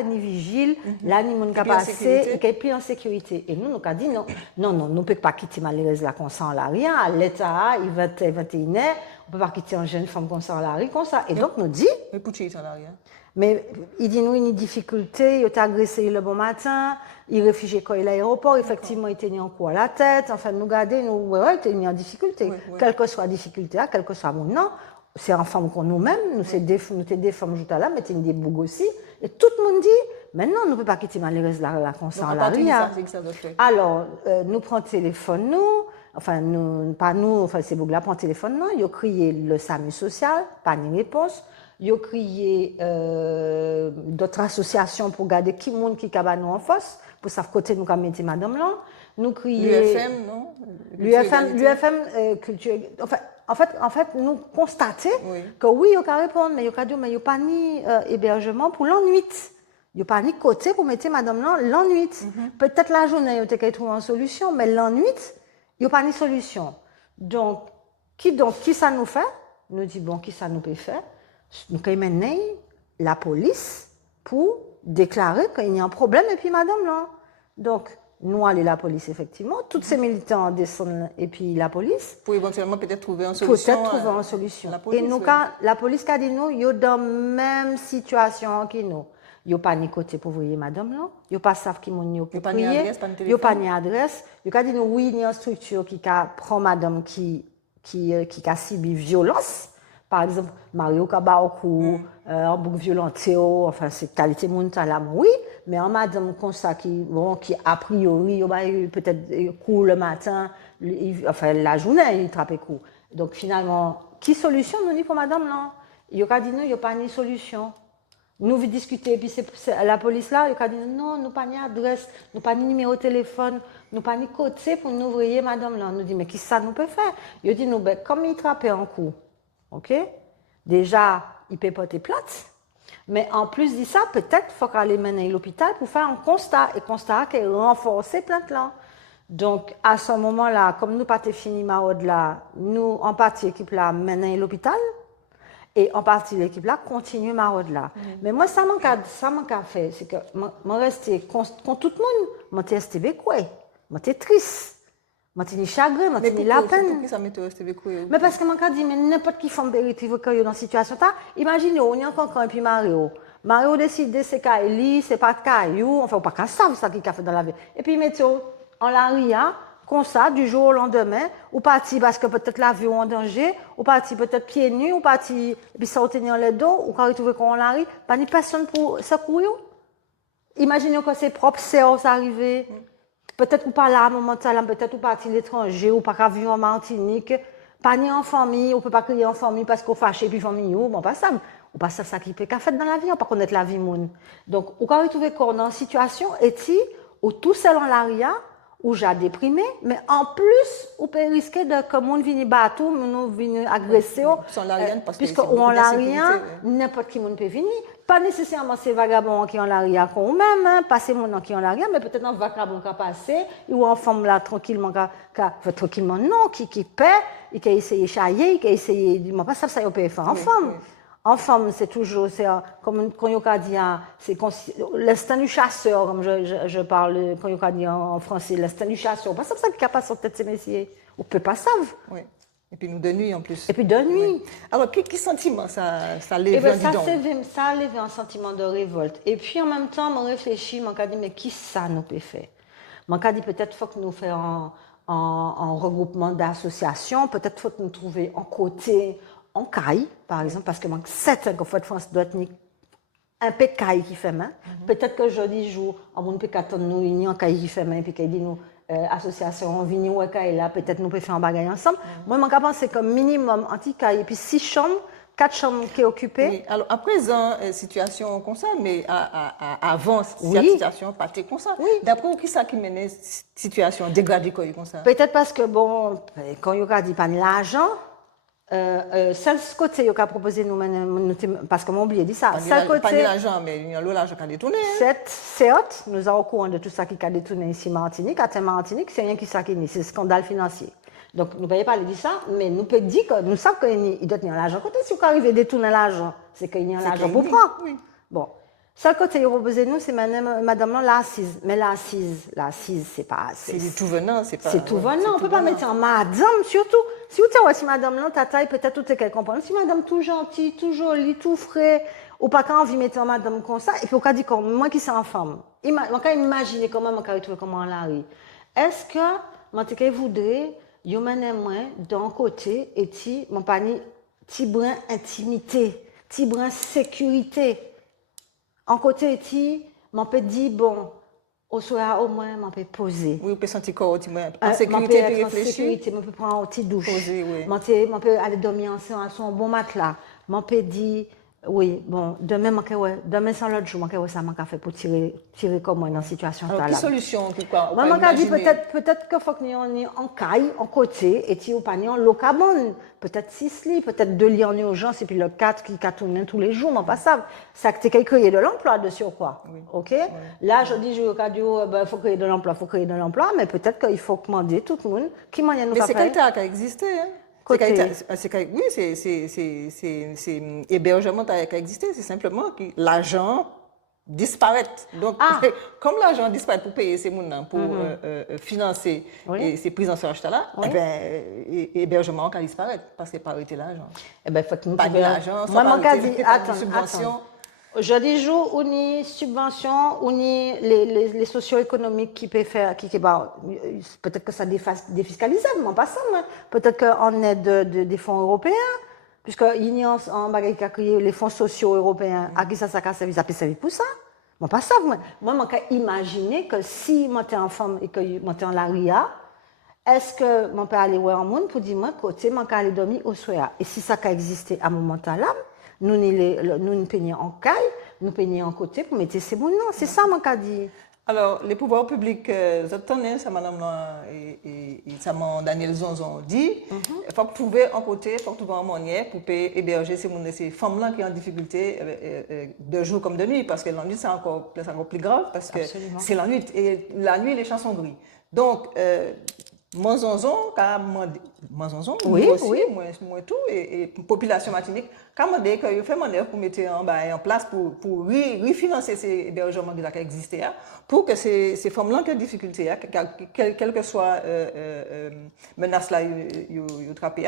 ni vigile, là, ni mon capacité, et qu'il est plus en sécurité. Et nous avons dit non, nous ne pouvons pas quitter malheureusement là comme ça, là, rien. À l'état, il va 21h, on ne peut pas quitter une jeune femme comme ça, là, rien, comme ça. Et donc, nous dit. Mais pour qui là, rien? Mais il dit nous une difficulté, il a agressé le bon matin, il réfugié quand il est à l'aéroport, effectivement il était en coup à la tête, enfin nous garder, nous, il était en difficulté. Quelle que soit la difficulté, quel que soit mon nom, c'est en femme qu'on nous-mêmes, nous sommes des femmes juste là, mais c'est des bougs aussi. Et tout le monde dit, maintenant on ne peut pas quitter malheureusement la conscience là. Alors, nous prenons le téléphone, ces bougs là prennent le téléphone, ils ont crié le SAMU social, pas de réponse. Ils ont crié d'autres associations pour garder qui monde qui cabane nous en face, pour savoir côté nous comme mettre madame là. Nous crier l'UFM non? L'UFM culture. En fait, nous constater que oui, il y a répondre, mais il y a pas ni hébergement pour l'ennui. Il n'y a pas ni côté pour mettre madame là l'ennui. Peut-être la journée, il y a trouver une solution, mais l'ennui, il n'y a pas ni solution. Donc, qui ça nous fait? Nous dit bon, qui ça nous peut faire? Nous avons mené la police pour déclarer qu'il y a un problème et puis madame là. Donc, nous allons la police effectivement, tous ces militants descendent et puis la police. Pour éventuellement peut-être trouver une solution. Et nous, la police a dit nous, ils sont dans la même situation que nous. Ils n'ont pas ni côté pour voyer madame là. Ils n'ont pas savent qui m'ont pour prier. Ils n'ont pas ni adresse. Ils ont dit nous, oui, il y a une structure qui prend madame qui a subi violence. Par exemple, Mario Kabaoku, un bouc violenté, enfin, c'est qualité montalam, oui, mais un madame comme ça qui a priori, peut-être coup le matin, enfin, la journée, il trappe coup. Donc, finalement, qui solution nous dit pour madame, non? Il a dit non, il n'y a pas ni solution. Nous, vous discuter, puis c'est la police là, il a dit non, nous pas ni adresse, nous pas ni numéro de téléphone, nous pas ni côté pour nous ouvrir madame là. Nous dit, mais qui ça nous peut faire? Il a dit, nous, comme il trappait un coup, ok? Déjà, il peut porter plainte. Mais en plus de ça, peut-être qu'il faut aller mener à l'hôpital pour faire un constat. Et constat qui est renforcé plainte là. Donc, à ce moment-là, comme nous pas fini maraude là, nous, en partie, l'équipe là, mener à l'hôpital. Et en partie, l'équipe là, continue maraude là. Mais moi, ça m'a fait, c'est que, moi, rester contre tout le monde, moi, t'es resté quoi? Moi, t'es triste. Moi, j'ai chagrin, moi, j'ai la peine. Pourquoi ça m'était resté avec vous? Mais parce que moi, quand je dis, mais n'importe qui femme vérité, quand il est dans cette situation, imaginez, on est encore et puis Mario. Mario décide de se cailler, c'est pas de caillou, enfin, pas qu'à savoir ça qu'il a fait dans la vie. Et puis, mettez-vous en la ria, comme ça, du jour au lendemain, ou parti parce que peut-être la vie est en danger, ou parti peut-être pieds nus, ou parti, et puis ça, tenir les dos, ou quand il trouve qu'on la rit, pas ni personne pour secourir. Imaginez que c'est propre, c'est arrivé. Peut-être ou pas là, momentanément, peut-être ou parti l'étranger, ou pas qu'à vivre en Martinique, pas ni en famille, on peut pas crier en famille parce qu'on fâché puis famille ou bon pas ça. Ou pas ça qui peut qu'à faire dans la vie, on pas connaître la vie monde. Donc, ou quand vous trouvez qu'on est en situation et ou tout seul en l'aria, ou j'ai déprimé, mais en plus, on peut risquer de que monde vienne battre, nous vienne agresser, sans la rien parce puisque on l'a rien, n'importe qui monde peut venir. pas nécessairement ces vagabonds qui ont l'arrière qu'on même, hein, pas ces gens qui ont l'arrière, mais peut-être un vagabond qui a passé, ou en femme là, tranquillement, tranquillement, non, qui paie, et qui a essayé de chailler, qui a essayé, pas ça, ça, il peut faire en femme. En femme, c'est toujours, comme quand on a dit, c'est l'instinct du chasseur, comme je parle, quand on a dit en français, l'instinct du chasseur. Pas ça qui a pas sur tête ces messieurs. On peut pas savoir. Oui. Et puis nous de nuit en plus. Et puis de nuit. Oui. Alors, quel sentiment ça lève? Ça a levé un sentiment de révolte. Et puis en même temps, je réfléchis, je me dis, mais qui ça nous peut faire? Je me dis, peut-être faut que nous fassions un regroupement d'associations, peut-être faut que nous trouver un côté en caille, par exemple, parce que c'est un fois de France doit être un peu de caille qui fait main. Peut-être que jeudi jour, on peut attendre nous réunir en caille qui fait main, puis qu'il dit nous, association, venir ou caille là, peut-être nous pouvons faire un bagage ensemble. Moi, je pense que c'est comme minimum anti-caille, et puis 6 chambres, 4 chambres qui sont occupées. Oui. Alors, à présent, situation comme ça, mais avant, cette situation pas comme ça. Oui. D'après vous, qui ça qui mène situation dégradée comme ça? Peut-être parce que, bon, quand il y a dit pas l'argent, seul côté qu'il a proposé nous, parce que mon oublié dit ça. Seul côté. Pas l'argent, mais il y a l'argent qui a détourné. Certes, nous sommes au courant de tout ça qui a détourné ici Martinique. À Martinique, c'est rien qui ça qui est, c'est scandale financier. Donc, nous ne pouvons pas parler de ça, mais nous pouvons dire que nous savons qu'il doit y avoir l'argent. Côté, si vous arrivez à détourner l'argent, c'est qu'il y a l'argent pour prendre. Oui. Bon. Seul côté qu'il a proposé nous, c'est madame l'assise. Mais l'assise, c'est pas. C'est du tout venant, c'est pas. C'est tout venant. On ne peut pas mettre en madame, surtout. Si vous savez, si madame là, ta taille, peut-être tout est qu'elle comprend. Si madame tout gentille, tout jolie, tout frais, ou pas quand on vit mettre en madame comme ça, et puis on a dit comme moi qui suis en femme. On peut imaginer comment on peut trouver comment on la rit. Est-ce que, moi, tu voudrais, yo mène moi d'un côté, et ti, mon panier, ti brin intimité, ti brin sécurité. En côté, ti, mon peut dire, bon, au soir, au moins, on peut poser. Oui, on peut sentir corps, en sécurité, puis réfléchir. On peut prendre une petite douche. Poser, oui. On peut aller dormir ensemble, sur un bon matelas. On peut dire, oui, bon, demain sans l'autre jour, ça m'a fait pour tirer comme moi dans la situation. Alors, quelle solution, quoi? Moi, je dis peut-être qu'il faut que nous soyons en caille, en côté, et si on pas en locabonne. Peut-être 6 lits, peut-être 2 lits en urgence, et puis le 4 qui tourne tous les jours, mais pas ça. Ça que tu créer de l'emploi dessus, quoi. Oui. OK? Oui. Là, je dis, il faut créer de l'emploi, mais peut-être qu'il faut commander tout le monde. Qui m'en nous mais c'est quelqu'un qui a existé, hein? Oui, c'est hébergement qui a existé, c'est simplement que l'argent disparaît. Donc, comme l'argent disparaît pour payer ces gens, pour financer ces prises en charge-là, hébergement qui disparaît parce qu'il n'y a pas arrêté l'argent. Pas de l'argent, soit pas arrêté la subvention. Je dis jour où ni subvention, où ni les socio-économiques qui peuvent faire, peut-être que ça défiscalise, mais pas ça, mais peut-être qu'on aide des fonds européens, puisque il y a un bagage qui a créé les fonds sociaux européens, à qui ça a servi pour ça. Mais pas ça, moi, je imaginer que si moi j'étais en femme et que moi j'étais en l'aria, est-ce que je peux aller voir un monde pour dire, moi, côté, je peux aller dormir au soir. Et si ça a existé à un moment là, nous peignons en caille, nous peignons en côté pour mettre ces bons noms. C'est ça, mon cas dit. Alors, les pouvoirs publics, ça, madame, et ça, Daniel Zonzon dit, il faut trouver un côté, il faut trouver un moyen pour héberger ces femmes-là qui sont en difficulté de jour comme de nuit, parce que la nuit, c'est encore plus grave, parce que c'est la nuit, et la nuit, les champs sont gris. Donc, Monzonzon, moi aussi, moi tout, et population martinique, quand on dit qu'il fait manœuvre pour mettre en place pour refinancer ces hébergements qui existent, pour que ces femmes-là qui ont des difficultés, quelle que soit menace là, ils trappent,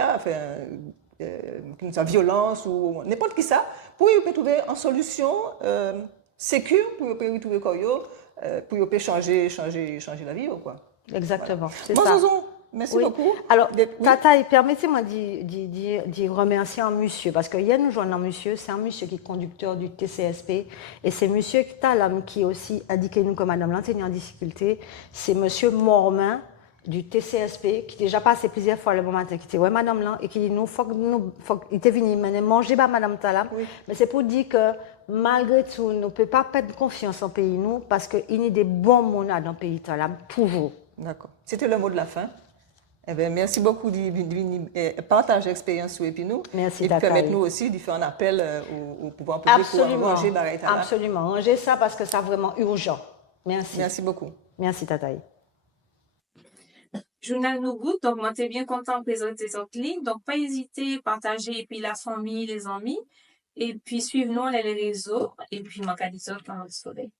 violence ou n'importe qui ça, pour qu'ils puissent trouver une solution sécure pour qu'ils trouver pour qu'ils changer la vie ou quoi. Exactement. Voilà. C'est ça. Merci beaucoup. Alors, Tata, permettez-moi d'y remercier un monsieur, parce qu'il y a nous joignons un monsieur, c'est un monsieur qui est conducteur du TCSP, et c'est monsieur qui aussi indiqué nous comme madame l'enseignant en difficulté, c'est monsieur Mormain du TCSP, qui déjà passé plusieurs fois le bon matin, qui dit, ouais, madame là, et qui dit, il était venu manger madame Tala, mais c'est pour dire que, malgré tout, nous ne pouvons pas perdre confiance en pays, nous, parce qu'il y a des bons monades dans le pays Tala, toujours. D'accord. C'était le mot de la fin. Eh bien, merci beaucoup de partager l'expérience sur Epinou. Merci, et de permettre nous aussi de faire un appel au pouvoir public pour ranger Baraï Tala. Absolument, ranger ça parce que c'est vraiment urgent. Merci. Merci beaucoup. Merci, Tataï. Journal Nous Goûte, donc moi, t'es bien content de présenter cette ligne. Donc, pas hésiter, partager, et puis la famille, les amis. Et puis, suivez-nous les réseaux. Et puis, moi, qu'à 10 heures, quand on le saurait.